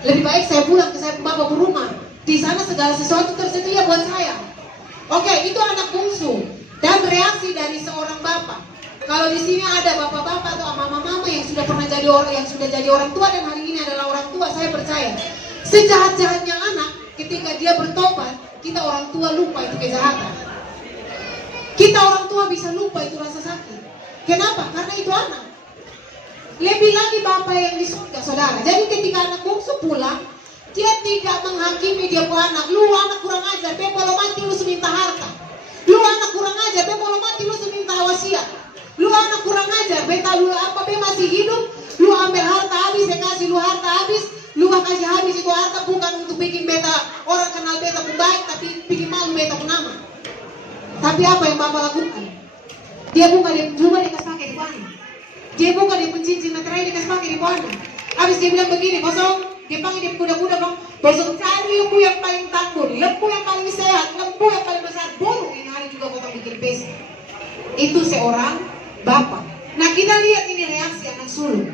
Lebih baik saya pulang ke saya bapak ke rumah. Di sana segala sesuatu tersedia buat saya. Oke, itu anak bungsu dan reaksi dari seorang bapak. Kalau di sini ada bapak-bapak atau mama-mama yang sudah pernah jadi orang tua dan hari ini adalah orang tua, saya percaya sejahat-jahatnya anak ketika dia bertobat, kita orang tua lupa itu kejahatan. Kita orang tua bisa lupa itu rasa sakit. Kenapa? Karena itu anak. Lebih lagi bapak yang di surga, saudara. Jadi ketika anak bungsu pulang, dia tidak menghakimi dia punya anak. Lu anak kurang ajar, kalau mati lu minta harta. Lu anak kurang ajar, kalau mati lu minta wasiat. Lu anak kurang ajar, beta lu apa masih hidup, lu ambil harta habis, dia kasih lu harta habis, lu kasih habis itu harta bukan untuk bikin beta orang kenal beta pun baik, tapi bikin malu beta pun nama. Tapi apa yang bapak lakukan? Dia buka dia juga dia kasih pakai di mana? Dia buka dia cincin materai dia kasih pakai di mana? Habis dia bilang begini, bosong, dia panggil dia kuda-kuda bang, bosong cari lembu yang paling tangguh, lembu yang paling sehat, lembu yang paling besar, burung ini hari juga potong bikin pesta. Itu seorang bapak. Nah kita lihat ini reaksi anak sulung.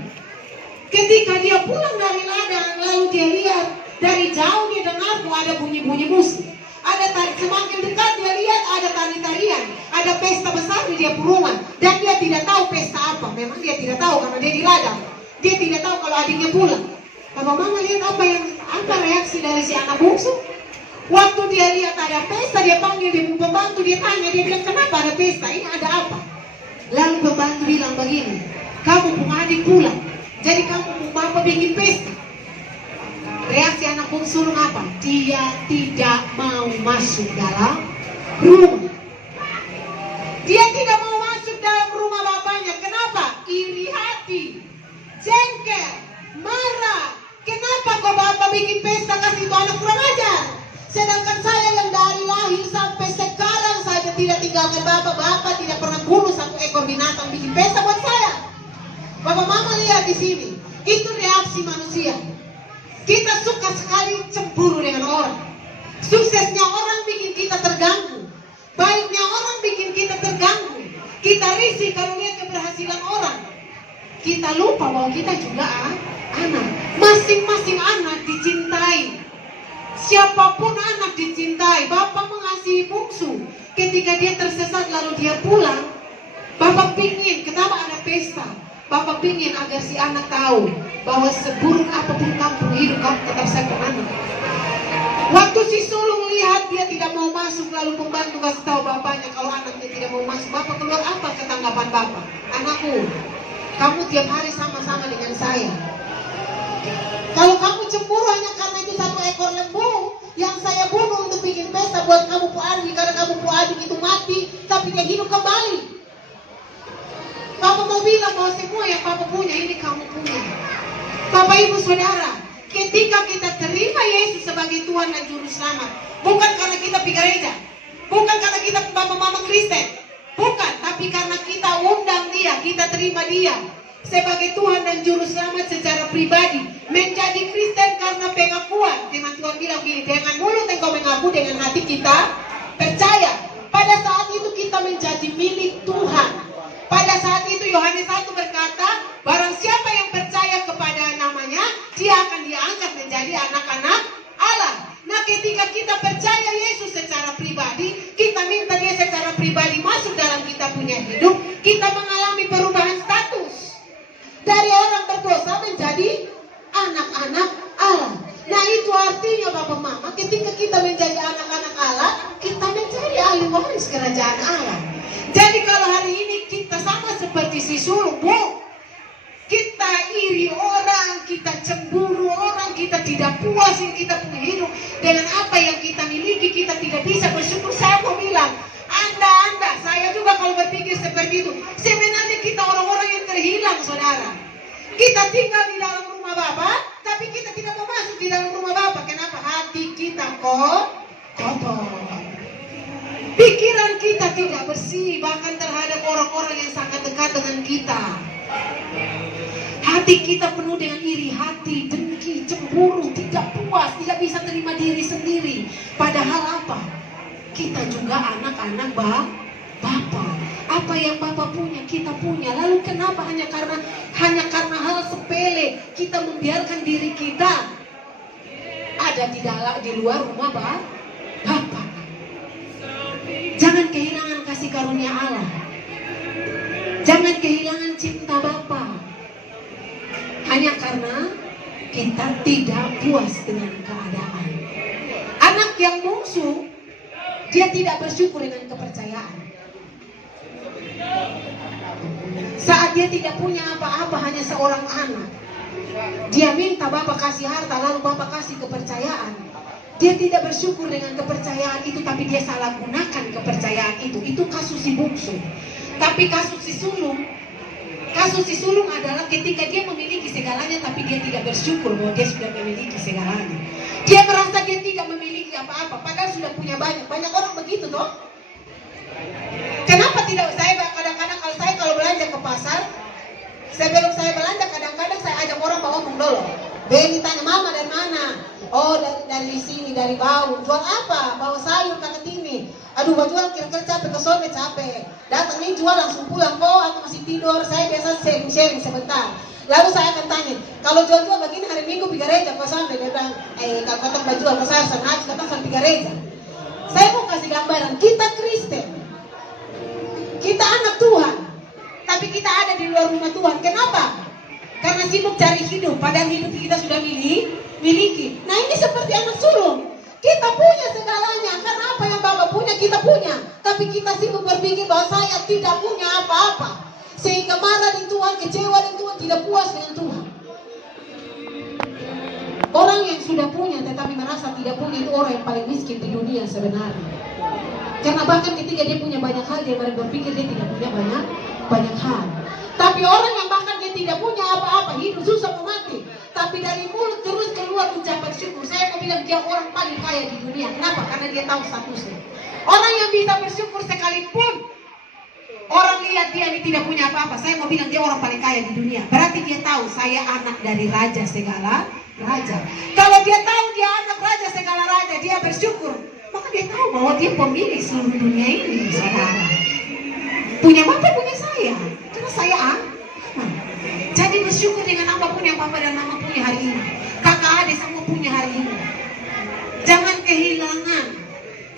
Ketika dia pulang dari ladang, lalu dia lihat dari jauh dia dengar ada bunyi-bunyi musik. Ada semakin dekat dia lihat ada tari-tarian, ada pesta besar di dia rumah. Dan dia tidak tahu pesta apa. Memang dia tidak tahu karena dia di ladang. Dia tidak tahu kalau adiknya pulang. Bapak mama lihat apa reaksi dari si anak bungsu. Waktu dia lihat ada pesta, dia panggil dia pembantu, dia tanya, dia bilang kenapa ada pesta? Ini ada apa? Lalu pembantu bilang begini, kamu punya adik pulang, jadi kamu punya bapak bikin pesta. Reaksi anak bungsu apa? Dia tidak mau masuk dalam rumah. Dia tidak mau masuk dalam rumah bapaknya. Kenapa? Iri hati, jengkel, marah. Kenapa kok bapak bikin pesta kasih itu anak kurang ajar? Sedangkan saya yang dari lahir sampai sekarang saja tidak tinggalkan bapak tidak pernah bunuh satu ekor binatang bikin pesta buat saya. Bapak mama lihat di sini, itu reaksi manusia. Kita suka sekali cemburu dengan orang. Suksesnya orang bikin kita terganggu, baiknya orang bikin kita terganggu. Kita risih kalau lihat keberhasilan orang. Kita lupa bahwa kita juga anak. Masing-masing anak dicintai. Siapapun anak dicintai. Bapak mengasihi bungsu. Ketika dia tersesat lalu dia pulang, bapak pingin, kenapa ada pesta? Bapak pingin agar si anak tahu bahwa seburuk apapun kampung hidup kamu tetap saya anak. Waktu si sulung lihat dia tidak mau masuk, lalu pembantu kasih tahu bapaknya kalau anaknya tidak mau masuk. Bapak keluar apa ketanggapan bapak? Anakku, kamu tiap hari sama-sama dengan saya. Kalau kamu cemburu hanya karena itu satu ekor lembu yang saya bunuh untuk bikin pesta buat kamu adik, karena kamu adik itu mati tapi dia hidup kembali. Papa mau bilang bahwa semua yang papa punya ini kamu punya. Bapak ibu saudara, ketika kita terima Yesus sebagai Tuhan dan Juru Selamat, bukan karena kita pergi gereja, bukan karena kita bapak mama Kristen, bukan, tapi karena kita undang dia, kita terima dia sebagai Tuhan dan Juru Selamat secara pribadi. Menjadi Kristen karena pengakuan. Dengan Tuhan bilang gini, dengan mulut engkau mengaku, dengan hati kita percaya. Pada saat itu kita menjadi milik Tuhan. Pada saat itu Yohanes 1 berkata, barang siapa yang percaya kepada namanya, dia akan diangkat menjadi anak-anak Allah. Nah ketika kita percaya Yesus secara pribadi, kita minta dia secara pribadi masuk dalam kita punya hidup, kita mengalami perubahan status. Dari orang berdosa menjadi anak-anak Allah. Nah itu artinya Bapak Mama, ketika kita menjadi anak-anak Allah, kita menjadi ahli waris kerajaan Allah. Jadi kalau hari ini kita sama seperti si sulung, kita iri orang, kita cemburu orang, kita tidak puas yang kita punya hidup dengan apa yang kita miliki, kita tidak bisa bersyukur. Saya mau bilang, Anda, saya juga kalau berpikir seperti itu, sebenarnya kita orang-orang yang terhilang, saudara. Kita tinggal di dalam rumah Bapak, tapi kita tidak mau masuk di dalam rumah Bapak. Kenapa? Hati kita kotor. Pikiran kita tidak bersih, bahkan terhadap orang-orang yang sangat dekat dengan kita. Hati kita penuh dengan iri hati, dengki, cemburu, tidak puas, tidak bisa terima diri sendiri. Padahal apa? Kita juga anak-anak Bapak. Apa yang Bapak punya, kita punya. Lalu kenapa hanya karena hal sepele kita membiarkan diri kita ada di luar rumah Bapak? Jangan kehilangan kasih karunia Allah. Jangan kehilangan cinta Bapa hanya karena kita tidak puas dengan keadaan. Anak yang bungsu, dia tidak bersyukur dengan kepercayaan. Saat dia tidak punya apa-apa, hanya seorang anak, dia minta Bapak kasih harta, lalu Bapak kasih kepercayaan. Dia tidak bersyukur dengan kepercayaan itu, tapi dia salah gunakan kepercayaan itu. Itu kasus si bungsu. Tapi kasus si sulung adalah ketika dia memiliki segalanya, tapi dia tidak bersyukur bahwa dia sudah memiliki segalanya. Dia merasa dia tidak memiliki apa-apa, padahal sudah punya banyak. Banyak orang begitu toh. Kenapa tidak? Saya kadang-kadang kalau belanja ke pasar, sebelum saya belanja kadang-kadang saya ajak orang bawa ngomong dulu. Beni tanya, mama dari mana? Oh dari sini, dari Bau. Jual apa? Bawa sayur kakak ini. Aduh mau jual kira-kira capek, ke sore capek. Datang nih jual langsung pulang kok atau masih tidur. Saya biasa sharing sebentar. Lalu saya akan tanya, kalau jual-jual begini hari Minggu pi gereja kok sampai. Dia bilang, kalau kata baju kalau saya sengaja datang sampai gereja. Saya mau kasih gambaran, kita Kristen. Kita anak Tuhan. Tapi kita ada di luar rumah Tuhan. Kenapa? Karena sibuk cari hidup, padahal hidup kita sudah miliki. Nah ini seperti anak sulung. Kita punya segalanya, karena apa yang Bapak punya kita punya. Tapi kita sibuk berpikir bahwa saya tidak punya apa-apa. Sehingga marah dengan Tuhan, kecewa dengan Tuhan, tidak puas dengan Tuhan. Orang yang sudah punya tetapi merasa tidak punya itu orang yang paling miskin di dunia sebenarnya. Karena bahkan ketika dia punya banyak hal, dia baru berpikir dia tidak punya banyak hal. Tapi orang yang bahkan dia tidak punya apa-apa, hidup susah mau mati, tapi dari mulut terus keluar ucapan syukur. Saya mau bilang dia orang paling kaya di dunia. Kenapa? Karena dia tahu statusnya. Orang yang bisa bersyukur sekalipun orang lihat dia ini tidak punya apa-apa, saya mau bilang dia orang paling kaya di dunia. Berarti dia tahu saya anak dari raja segala raja. Kalau dia tahu dia anak raja segala raja, dia bersyukur, maka dia tahu bahwa dia pemilik seluruh dunia ini, saudara. Punya Bapak, punya saya. Karena saya jadi bersyukur dengan apapun yang Bapak dan Mama punya hari ini. Kakak adik semua punya hari ini.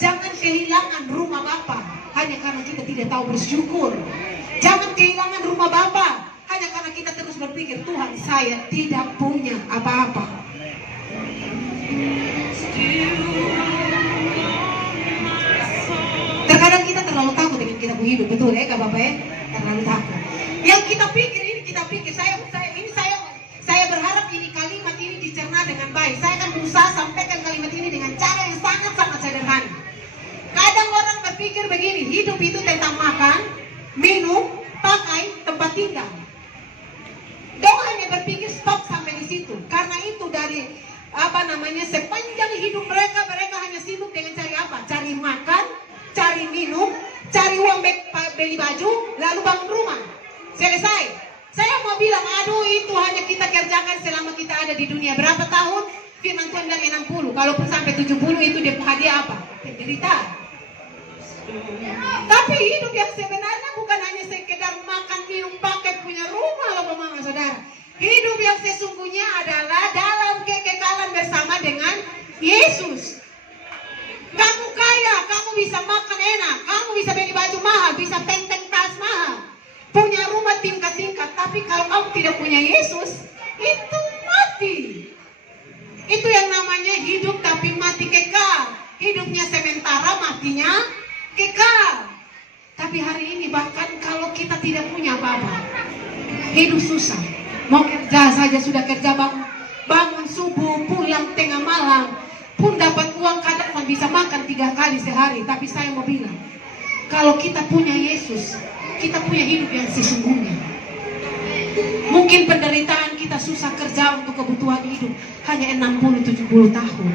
Jangan kehilangan rumah Bapak hanya karena kita tidak tahu bersyukur. Jangan kehilangan rumah Bapak hanya karena kita terus berpikir, Tuhan saya tidak punya apa-apa. Terkadang kita terlalu takut dengan kita hidup, betul ya Kak Bapak ya? Terlalu takut. Yang kita pikir, saya berharap ini kalimat ini dicerna dengan baik. Saya akan berusaha sampaikan kalimat ini dengan cara yang sangat-sangat sederhana. Kadang orang berpikir begini, hidup itu tentang makan, minum, pakai, tempat tinggal. Dong hanya berpikir stop sampai di situ. Karena itu dari sepanjang hidup mereka hanya sibuk dengan cari apa? Cari makan, cari minum, cari uang beli baju, lalu bangun rumah. Selesai. Saya mau bilang, aduh itu hanya kita kerjakan selama kita ada di dunia. Berapa tahun? Firman Tuhan bilang 60. Kalaupun sampai 70 itu dia hadiah apa? Penderitaan. Tapi hidup yang sebenarnya bukan hanya sekedar makan, minum, pakai, punya rumah loh mama saudara. Hidup yang sesungguhnya adalah dalam kekekalan bersama dengan Yesus. Kamu kaya, kamu bisa makan enak, kamu bisa beli baju mahal, bisa teng-teng tas mahal, punya rumah tingkat-tingkat. Tapi kalau kamu tidak punya Yesus, itu mati. Itu yang namanya hidup tapi mati kekal. Hidupnya sementara, matinya kekal. Tapi hari ini bahkan kalau kita tidak punya apa-apa, hidup susah. Mau kerja saja sudah kerja, bangun subuh, pulang tengah malam, pun dapat uang kadang bisa makan 3 kali sehari. Tapi saya mau bilang, kalau kita punya Yesus, kita punya hidup yang sesungguhnya. Mungkin penderitaan kita susah kerja untuk kebutuhan hidup hanya 60-70 tahun.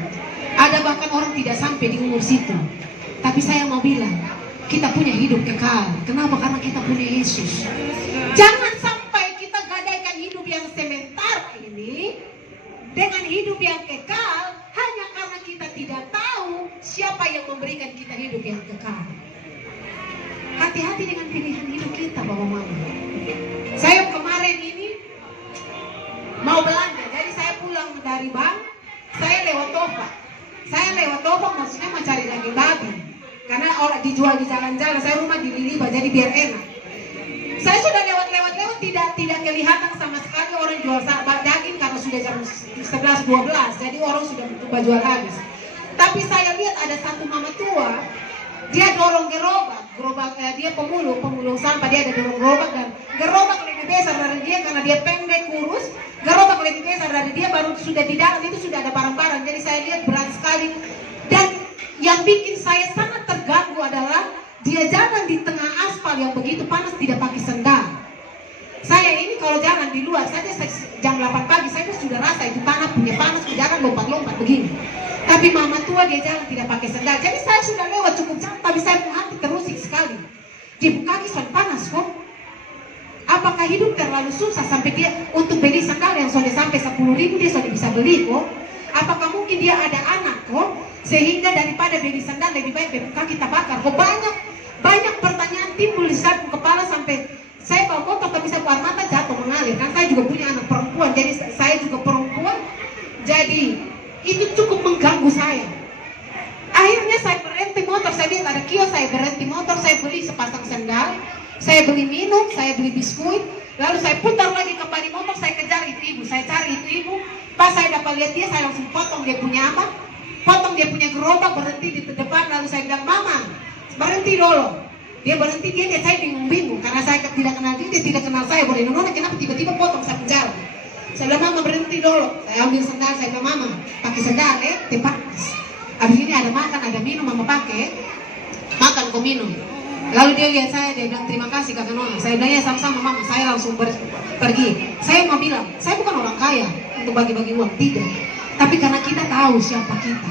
Ada bahkan orang tidak sampai di umur situ. Tapi saya mau bilang, kita punya hidup kekal. Kenapa? Karena kita punya Yesus. Jangan sampai kita gadaikan hidup yang sementara ini dengan hidup yang kekal hanya karena kita tidak tahu siapa yang memberikan kita hidup yang kekal. Hati-hati dengan pilihan hidup kita, Bapak Mama. Saya kemarin ini mau belanja, jadi saya pulang dari bank, saya lewat Tova. Saya lewat Tova maksudnya mau cari daging babi. Karena orang dijual di jalan-jalan, saya rumah di Liliba, jadi biar enak. Saya sudah 11, 12, jadi orang sudah coba jual habis. Tapi saya lihat ada satu mama tua, dia dorong gerobak, dia pemulung sampah, dia ada dorong gerobak, dan gerobak lebih besar dari dia karena dia pendek kurus, gerobak lebih besar dari dia, baru sudah di dalam itu sudah ada barang-barang. Jadi saya lihat berat sekali, dan yang bikin saya sangat terganggu adalah dia jalan di tengah aspal yang begitu panas tidak pakai sendal. Saya ini kalau jalan di luar saja jam 8 pagi saya sudah rasa itu panas, punya panas, jangan lompat-lompat begini. Tapi mama tua dia jalan tidak pakai sendal. Jadi saya sudah lewat cukup jauh, tapi saya punya hati terusik sekali. Di kaki sudah panas kok. Apakah hidup terlalu susah sampai dia untuk beli sandal yang sudah sampai 10.000 dia sudah bisa beli kok? Apakah mungkin dia ada anak kok? Sehingga daripada beli sandal lebih baik beli kaki kita bakar kok? Banyak pertanyaan timbul di satu kepala sampai saya bawa motor tapi saya keluar mata jatuh mengalir. Kan saya juga punya anak perempuan, jadi saya juga perempuan. Jadi itu cukup mengganggu saya. Akhirnya saya berhenti motor, saya lihat ada kios, saya berhenti motor, saya beli sepasang sandal, saya beli minum, saya beli biskuit, lalu saya putar lagi ke bodi motor, saya kejar itu ibu, saya cari itu ibu. Pas saya dapat lihat dia, saya langsung potong dia punya apa? Potong dia punya gerobak, berhenti di depan, lalu saya bilang, mama, berhenti dulu. Dia berhenti, dia lihat saya bingung-bingung, karena saya tidak kenal dia tidak kenal saya. Boleh nona kenapa tiba-tiba potong saya penjara? Saya bilang, mama berhenti dulu. Saya ambil sendal, saya bilang, mama pakai sendal tepat. Abis ini ada makan, ada minum, mama pakai. Makan, kau minum. Lalu dia lihat saya, dia bilang, terima kasih kakak nona. Saya bilang, ya sama-sama mama. Saya langsung pergi. Saya mau bilang, saya bukan orang kaya untuk bagi-bagi uang, tidak. Tapi karena kita tahu siapa kita.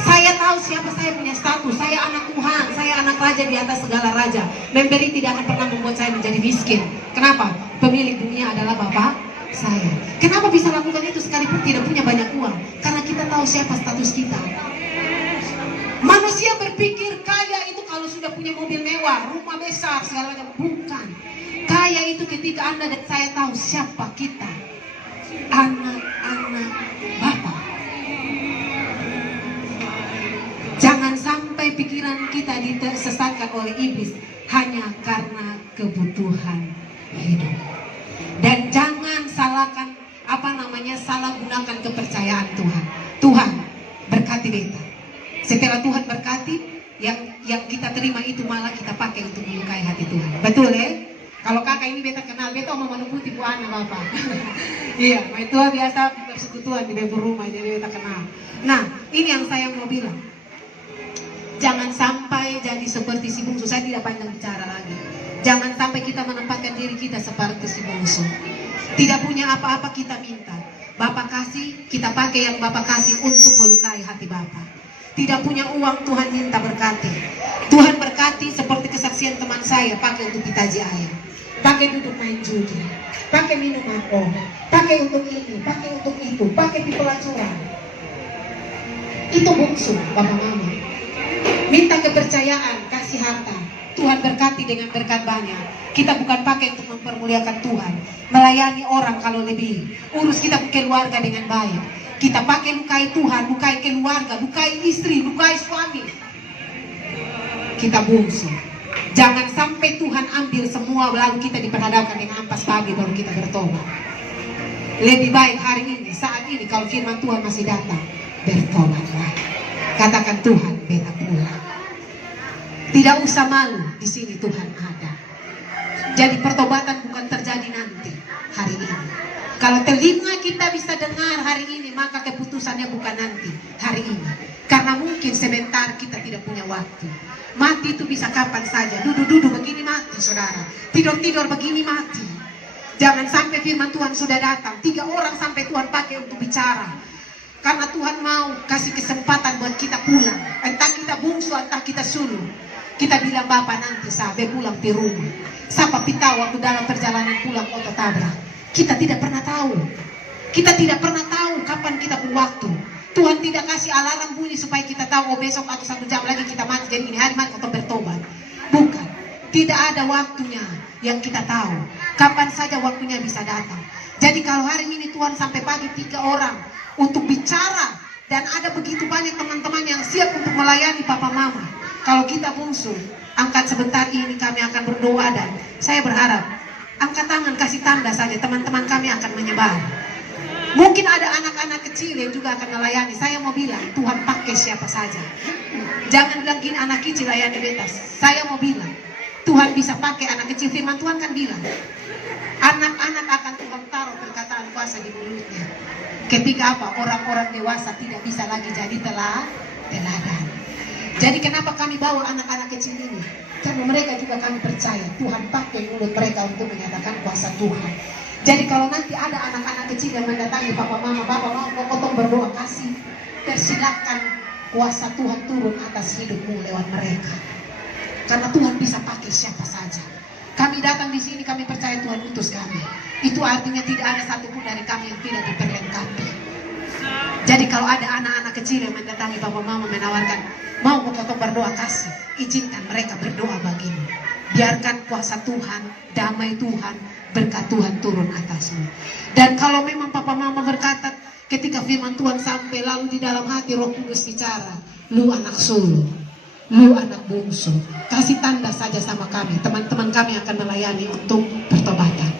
Saya tahu siapa saya, punya status. Saya anak Tuhan, saya anak raja di atas segala raja. Memberi tidak akan pernah membuat saya menjadi miskin. Kenapa? Pemilik dunia adalah Bapak saya. Kenapa bisa lakukan itu sekalipun tidak punya banyak uang? Karena kita tahu siapa status kita. Manusia berpikir kaya itu kalau sudah punya mobil mewah, rumah besar, segala macam. Bukan. Kaya itu ketika Anda dan saya tahu siapa kita. Anak-anak Bapa. Jangan sampai pikiran kita disesatkan oleh iblis hanya karena kebutuhan hidup. Dan jangan salahkan salah gunakan kepercayaan Tuhan. Tuhan berkati beta. Setelah Tuhan berkati, yang kita terima itu malah kita pakai untuk melukai hati Tuhan. Betul ya? Kalau kakak ini beta kenal, beta mau menuruti Bu Ana Bapak. Iya, itu biasa persekutuan di beberapa rumah, jadi beta kenal. Nah, ini yang saya mau bilang. Jangan sampai jadi seperti si bungsu. Saya tidak panjang bicara lagi. Jangan sampai kita menempatkan diri kita seperti si bungsu. Tidak punya apa-apa kita minta. Bapak kasih, kita pakai yang Bapak kasih untuk melukai hati Bapak. Tidak punya uang, Tuhan minta berkati. Tuhan berkati seperti kesaksian teman saya, pakai untuk ditaji air. Pakai duduk main judi. Pakai minum alkohol. Pakai untuk ini, pakai untuk itu. Pakai di pelacuran. Itu bungsu, Bapak Mama. Minta kepercayaan, kasih harta. Tuhan berkati dengan berkat banyak. Kita bukan pakai untuk mempermuliakan Tuhan. Melayani orang kalau lebih. Urus kita keluarga dengan baik. Kita pakai lukai Tuhan, lukai keluarga, lukai istri, lukai suami. Kita bungsu. Jangan sampai Tuhan ambil semua lalu kita diperhadapkan dengan ampas pagi baru kita bertobat. Lebih baik hari ini, saat ini kalau firman Tuhan masih datang, bertobatlah. Katakan Tuhan, beta pulang. Tidak usah malu, di sini Tuhan ada. Jadi pertobatan bukan terjadi nanti, hari ini. Kalau telinga kita bisa dengar hari ini, maka keputusannya bukan nanti, hari ini. Karena mungkin sebentar kita tidak punya waktu. Mati itu bisa kapan saja. Duduk-duduk begini mati, saudara. Tidur-tidur begini mati. Jangan sampai firman Tuhan sudah datang. 3 orang sampai Tuhan pakai untuk bicara. Karena Tuhan mau kasih kesempatan buat kita pulang. Entah kita bungsu, entah kita sulung. Kita bilang, Bapak nanti sampai pulang di rumah. Siapa tahu waktu dalam perjalanan pulang auto tabrak. Kita tidak pernah tahu. Kita tidak pernah tahu kapan kita berwaktu. Tuhan tidak kasih alarm bunyi supaya kita tahu, oh besok atau 1 jam lagi kita mati. Jadi ini hari mati atau bertobat. Bukan. Tidak ada waktunya yang kita tahu. Kapan saja waktunya bisa datang. Jadi kalau hari ini Tuhan sampai pagi 3 orang untuk bicara. Dan ada begitu banyak teman-teman yang siap untuk melayani Papa Mama. Kalau kita bungsu, angkat sebentar ini kami akan berdoa dan saya berharap angkat tangan, kasih tanda saja, teman-teman kami akan menyebar. Mungkin ada anak-anak kecil yang juga akan melayani. Saya mau bilang, Tuhan pakai siapa saja. Jangan bilang gini, anak kecil layani beta. Saya mau bilang, Tuhan bisa pakai anak kecil. Firman Tuhan kan bilang, anak-anak akan Tuhan taruh perkataan kuasa di mulutnya. Ketika apa? Orang-orang dewasa tidak bisa lagi jadi teladan. Jadi kenapa kami bawa anak-anak kecil ini? Karena mereka juga kami percaya Tuhan pakai mulut mereka untuk menyatakan kuasa Tuhan. Jadi kalau nanti ada anak-anak kecil yang mendatangi papa mama, bapak mau potong berdoa, kasih, persilakan kuasa Tuhan turun atas hidupmu lewat mereka. Karena Tuhan bisa pakai siapa saja. Kami datang di sini, kami percaya Tuhan utus kami. Itu artinya tidak ada satupun dari kami yang tidak diperlengkapi. Jadi kalau ada anak-anak kecil yang mendatangi papa mama menawarkan, mau potong berdoa, kasih, izinkan mereka berdoa bagimu. Biarkan kuasa Tuhan, damai Tuhan, berkat Tuhan turun atasmu. Dan kalau memang papa mama berkata ketika firman Tuhan sampai lalu di dalam hati Roh Kudus bicara, lu anak sulung, lu anak bungsu, kasih tanda saja sama kami. Teman-teman kami akan melayani untuk pertobatan.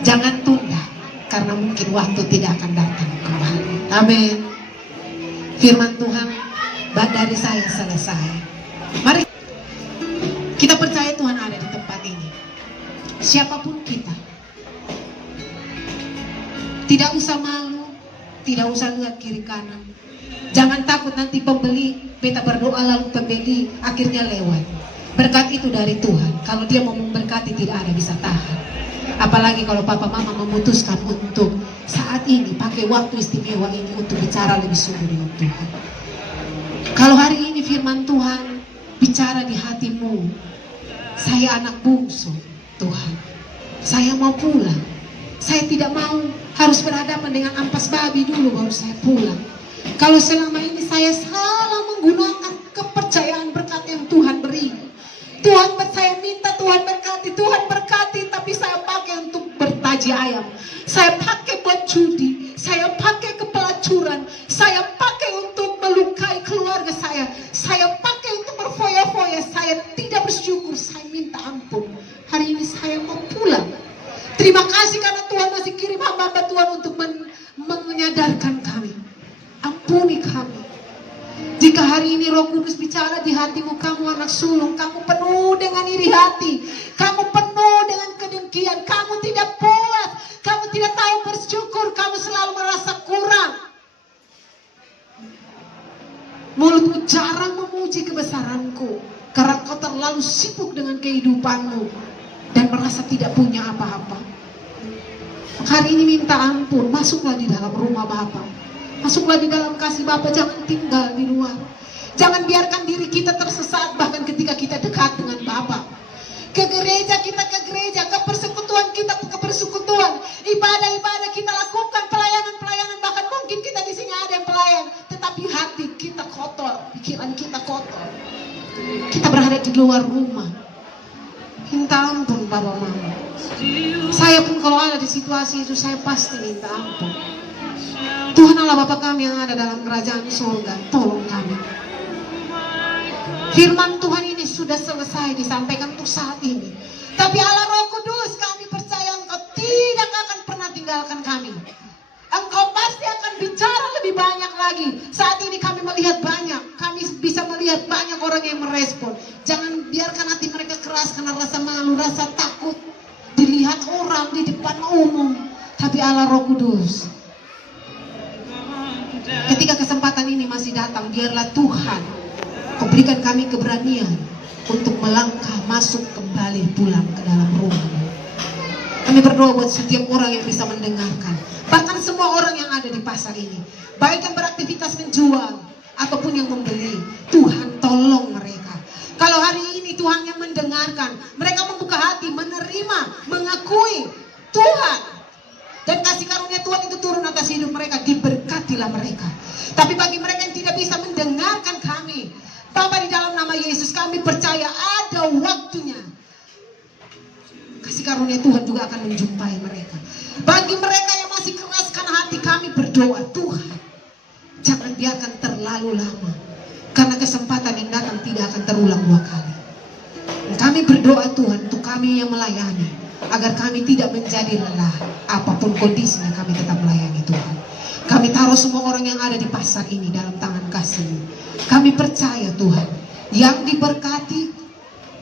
Jangan tunda, karena mungkin waktu tidak akan datang kembali. Amin. Firman Tuhan dari saya selesai. Mari kita percaya Tuhan ada di tempat ini. Siapapun kita, tidak usah malu, tidak usah lihat kiri kanan. Jangan takut nanti pembeli, beta berdoa lalu pembeli akhirnya lewat. Berkat itu dari Tuhan. Kalau dia mau memberkati tidak ada bisa tahan. Apalagi kalau papa mama memutuskan untuk saat ini pakai waktu istimewa ini untuk bicara lebih sungguh dengan Tuhan. Kalau hari ini firman Tuhan bicara di hatimu, saya anak bungsu Tuhan, saya mau pulang. Saya tidak mau harus berhadapan dengan ampas babi dulu baru saya pulang. Kalau selama ini saya salah menggunakan kepercayaan berkat yang Tuhan beri, Tuhan saya minta Tuhan berkati, tapi saya pakai untuk bertaji ayam, saya pakai buat judi, saya pakai ke pelacuran, saya pakai untuk melukai keluarga saya pakai untuk berfoya-foya, saya tidak bersyukur, saya minta ampun. Hari ini saya mau pulang. Terima kasih karena Tuhan masih kirim hamba-hamba Tuhan untuk menyadarkan kami. Ampuni kami. Jika hari ini Roh Kudus bicara di hatimu, kamu anak sulung, kamu penuh dengan iri hati, kamu penuh dengan kedengkian, kamu tidak puas, kamu tidak tahu bersyukur, kamu selalu merasa kurang. Mulutmu jarang memuji kebesaranku, karena kau terlalu sibuk dengan kehidupanmu dan merasa tidak punya apa-apa. Hari ini minta ampun, masuklah di dalam rumah Bapa. Masuklah di dalam kasih Bapa, jangan tinggal di luar. Jangan biarkan diri kita tersesat bahkan ketika kita dekat dengan Bapa. Ke gereja kita ke gereja, ke persekutuan kita ke persekutuan, ibadah-ibadah kita lakukan, pelayanan-pelayanan, bahkan mungkin kita di sini ada yang pelayan, tetapi hati kita kotor, pikiran kita kotor. Kita berada di luar rumah. Minta ampun Bapak Mama. Saya pun kalau ada di situasi itu saya pasti minta ampun. Tuhan Allah Bapa kami yang ada dalam kerajaan surga, tolong kami. Firman Tuhan ini sudah selesai disampaikan untuk saat ini. Tapi Allah Roh Kudus, kami percaya Engkau tidak akan pernah tinggalkan kami. Engkau pasti akan bicara lebih banyak lagi. Saat ini kami melihat banyak, kami bisa melihat banyak orang yang merespon. Jangan biarkan hati mereka keras karena rasa malu, rasa takut dilihat orang di depan umum. Tapi Allah Roh Kudus, ketika kesempatan ini masih datang, biarlah Tuhan Kau berikan kami keberanian untuk melangkah masuk kembali pulang ke dalam rumah. Kami berdoa buat setiap orang yang bisa mendengarkan, bahkan semua orang yang ada di pasar ini, baik yang beraktivitas menjual ataupun yang membeli. Tuhan tolong mereka. Kalau hari ini Tuhan yang mendengarkan, mereka membuka hati, menerima, mengakui Tuhan, dan kasih karunia Tuhan itu turun atas hidup mereka, diberkatilah mereka. Tapi bagi mereka yang tidak bisa mendengarkan kami, Bapa, di dalam nama Yesus kami percaya ada waktunya. Kasih karunia Tuhan juga akan menjumpai mereka. Bagi mereka yang masih keras karena hati, kami berdoa, Tuhan, jangan biarkan terlalu lama, karena kesempatan yang datang tidak akan terulang dua kali. Dan kami berdoa Tuhan untuk kami yang melayani, agar kami tidak menjadi lelah. Apapun kondisinya kami tetap melayani Tuhan. Kami taruh semua orang yang ada di pasar ini dalam tangan kasih-Mu. Kami percaya Tuhan, yang diberkati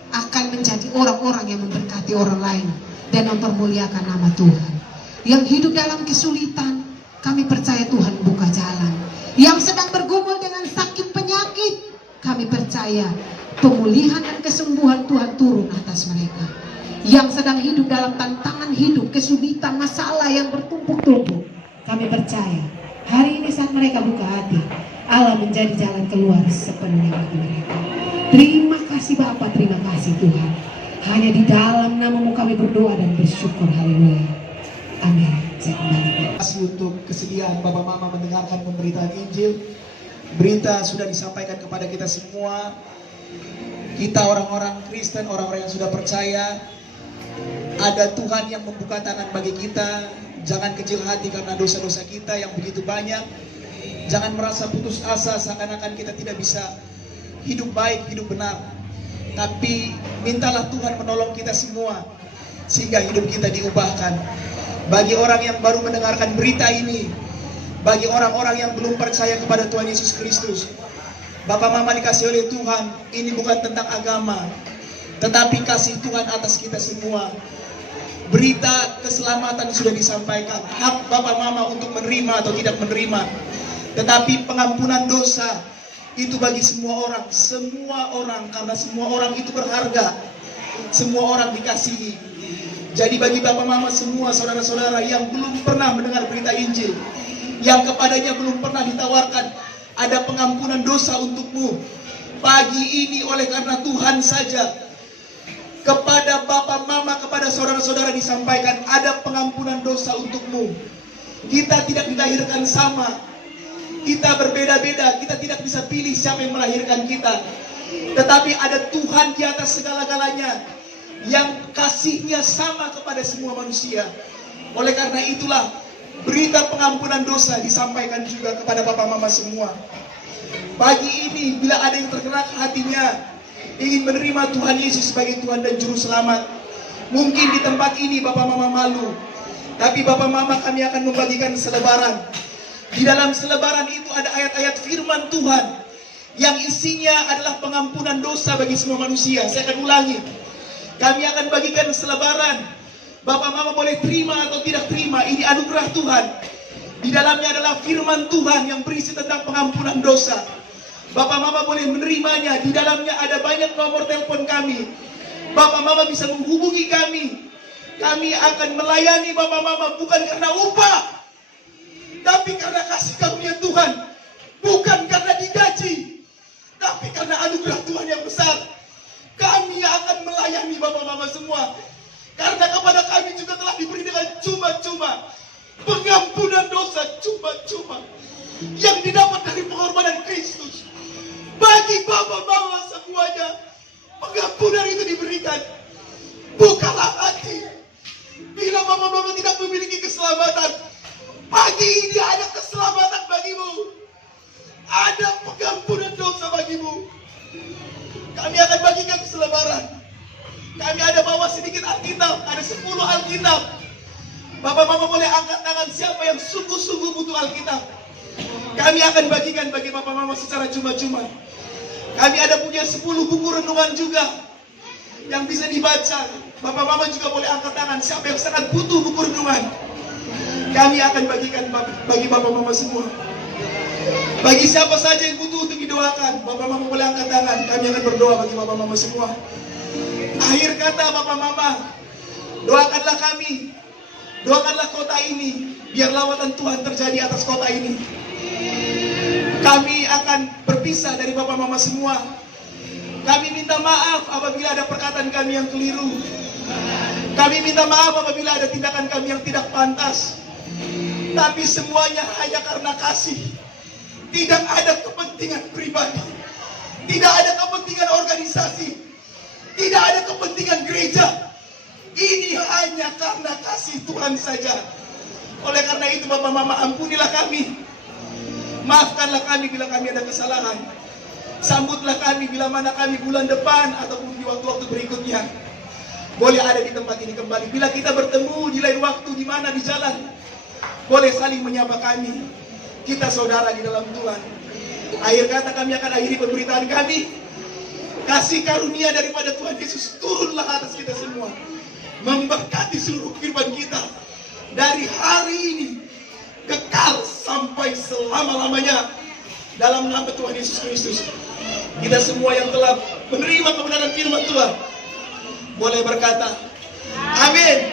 akan menjadi orang-orang yang memberkati orang lain dan mempermuliakan nama Tuhan. Yang hidup dalam kesulitan, kami percaya Tuhan buka jalan. Yang sedang bergumul dengan sakit penyakit, kami percaya pemulihan dan kesembuhan Tuhan turun atas mereka. Yang sedang hidup dalam tantangan hidup, kesulitan, masalah yang bertumpuk-tumpuk, kami percaya hari ini saat mereka buka hati, Allah menjadi jalan keluar sepenuhnya bagi mereka. Terima kasih Bapa, terima kasih Tuhan. Hanya di dalam nama-Mu kami berdoa dan bersyukur. Haleluya. Amin. Saya kembali. Terima kasih untuk kesediaan Bapak Mama mendengarkan pemberitaan Injil. Berita sudah disampaikan kepada kita semua. Kita orang-orang Kristen, orang-orang yang sudah percaya, ada Tuhan yang membuka tangan bagi kita. Jangan kecil hati karena dosa-dosa kita yang begitu banyak. Jangan merasa putus asa seakan-akan kita tidak bisa hidup baik, hidup benar. Tapi mintalah Tuhan menolong kita semua sehingga hidup kita diubahkan. Bagi orang yang baru mendengarkan berita ini, bagi orang-orang yang belum percaya kepada Tuhan Yesus Kristus, Bapak Mama dikasih oleh Tuhan, ini bukan tentang agama, tetapi kasih Tuhan atas kita semua. Berita keselamatan sudah disampaikan, hak Bapak Mama untuk menerima atau tidak menerima. Tetapi pengampunan dosa itu bagi semua orang, karena semua orang itu berharga, semua orang dikasihi. Jadi bagi Bapak Mama semua, saudara-saudara yang belum pernah mendengar berita Injil, yang kepadanya belum pernah ditawarkan ada pengampunan dosa untukmu, pagi ini oleh karena Tuhan saja, kepada Bapak Mama, kepada saudara-saudara disampaikan ada pengampunan dosa untukmu. Kita tidak dilahirkan sama, kita berbeda-beda, kita tidak bisa pilih siapa yang melahirkan kita. Tetapi ada Tuhan di atas segala-galanya yang kasihnya sama kepada semua manusia. Oleh karena itulah berita pengampunan dosa disampaikan juga kepada Bapak Mama semua. Pagi ini bila ada yang tergerak hatinya ingin menerima Tuhan Yesus sebagai Tuhan dan Juru Selamat, mungkin di tempat ini Bapak Mama malu, tapi Bapak Mama kami akan membagikan selebaran. Di dalam selebaran itu ada ayat-ayat firman Tuhan yang isinya adalah pengampunan dosa bagi semua manusia. Saya akan ulangi, kami akan bagikan selebaran. Bapak Mama boleh terima atau tidak terima, ini anugerah Tuhan. Di dalamnya adalah firman Tuhan yang berisi tentang pengampunan dosa. Bapak Mama boleh menerimanya. Di dalamnya ada banyak nomor telepon kami. Bapak Mama bisa menghubungi kami. Kami akan melayani Bapak Mama bukan karena upah, tapi karena kasih karunia Tuhan. Bukan karena digaji, tapi karena anugerah Tuhan yang besar. Kami akan melayani Bapak Mama semua, karena kepada kami juga telah diberi dengan cuma-cuma pengampunan dosa, cuma-cuma yang didapat dari pengorbanan Kristus. Bagi Bapak Mama semuanya, pengampunan itu diberikan. Bukalah hati. Bila Bapak Mama tidak memiliki keselamatan, pagi ini ada keselamatan bagimu. Ada pengampunan dosa bagimu. Kami akan bagikan selebaran. Kami ada bawa sedikit Alkitab, ada 10 Alkitab. Bapak Mama boleh angkat tangan siapa yang sungguh-sungguh butuh Alkitab. Kami akan bagikan bagi Bapak Mama secara cuma-cuma. Kami ada punya 10 buku renungan juga yang bisa dibaca. Bapak Mama juga boleh angkat tangan siapa yang sangat butuh buku renungan. Kami akan bagikan bagi Bapak Mama semua. Bagi siapa saja yang butuh untuk didoakan, Bapak Mama boleh angkat tangan. Kami akan berdoa bagi Bapak Mama semua. Akhir kata Bapak Mama, doakanlah kami, doakanlah kota ini, biar lawatan Tuhan terjadi atas kota ini. Kami akan berpisah dari Bapak Mama semua. Kami minta maaf apabila ada perkataan kami yang keliru. Kami minta maaf apabila ada tindakan kami yang tidak pantas. Tapi semuanya hanya karena kasih. Tidak ada kepentingan pribadi, tidak ada kepentingan organisasi, tidak ada kepentingan gereja. Ini hanya karena kasih Tuhan saja. Oleh karena itu Bapak Mama, ampunilah kami. Maafkanlah kami bila kami ada kesalahan. Sambutlah kami bila mana kami bulan depan ataupun di waktu-waktu berikutnya boleh ada di tempat ini kembali. Bila kita bertemu di lain waktu, di mana di jalan, boleh saling menyapa kami. kita saudara di dalam Tuhan. Akhir kata kami akan akhiri pemberitaan kami. Kasih karunia daripada Tuhan Yesus turunlah atas kita semua, memberkati seluruh kehidupan kita dari hari ini kekal sampai selama-lamanya dalam nama Tuhan Yesus Kristus. Kita semua yang telah menerima kebenaran firman Tuhan boleh berkata amin.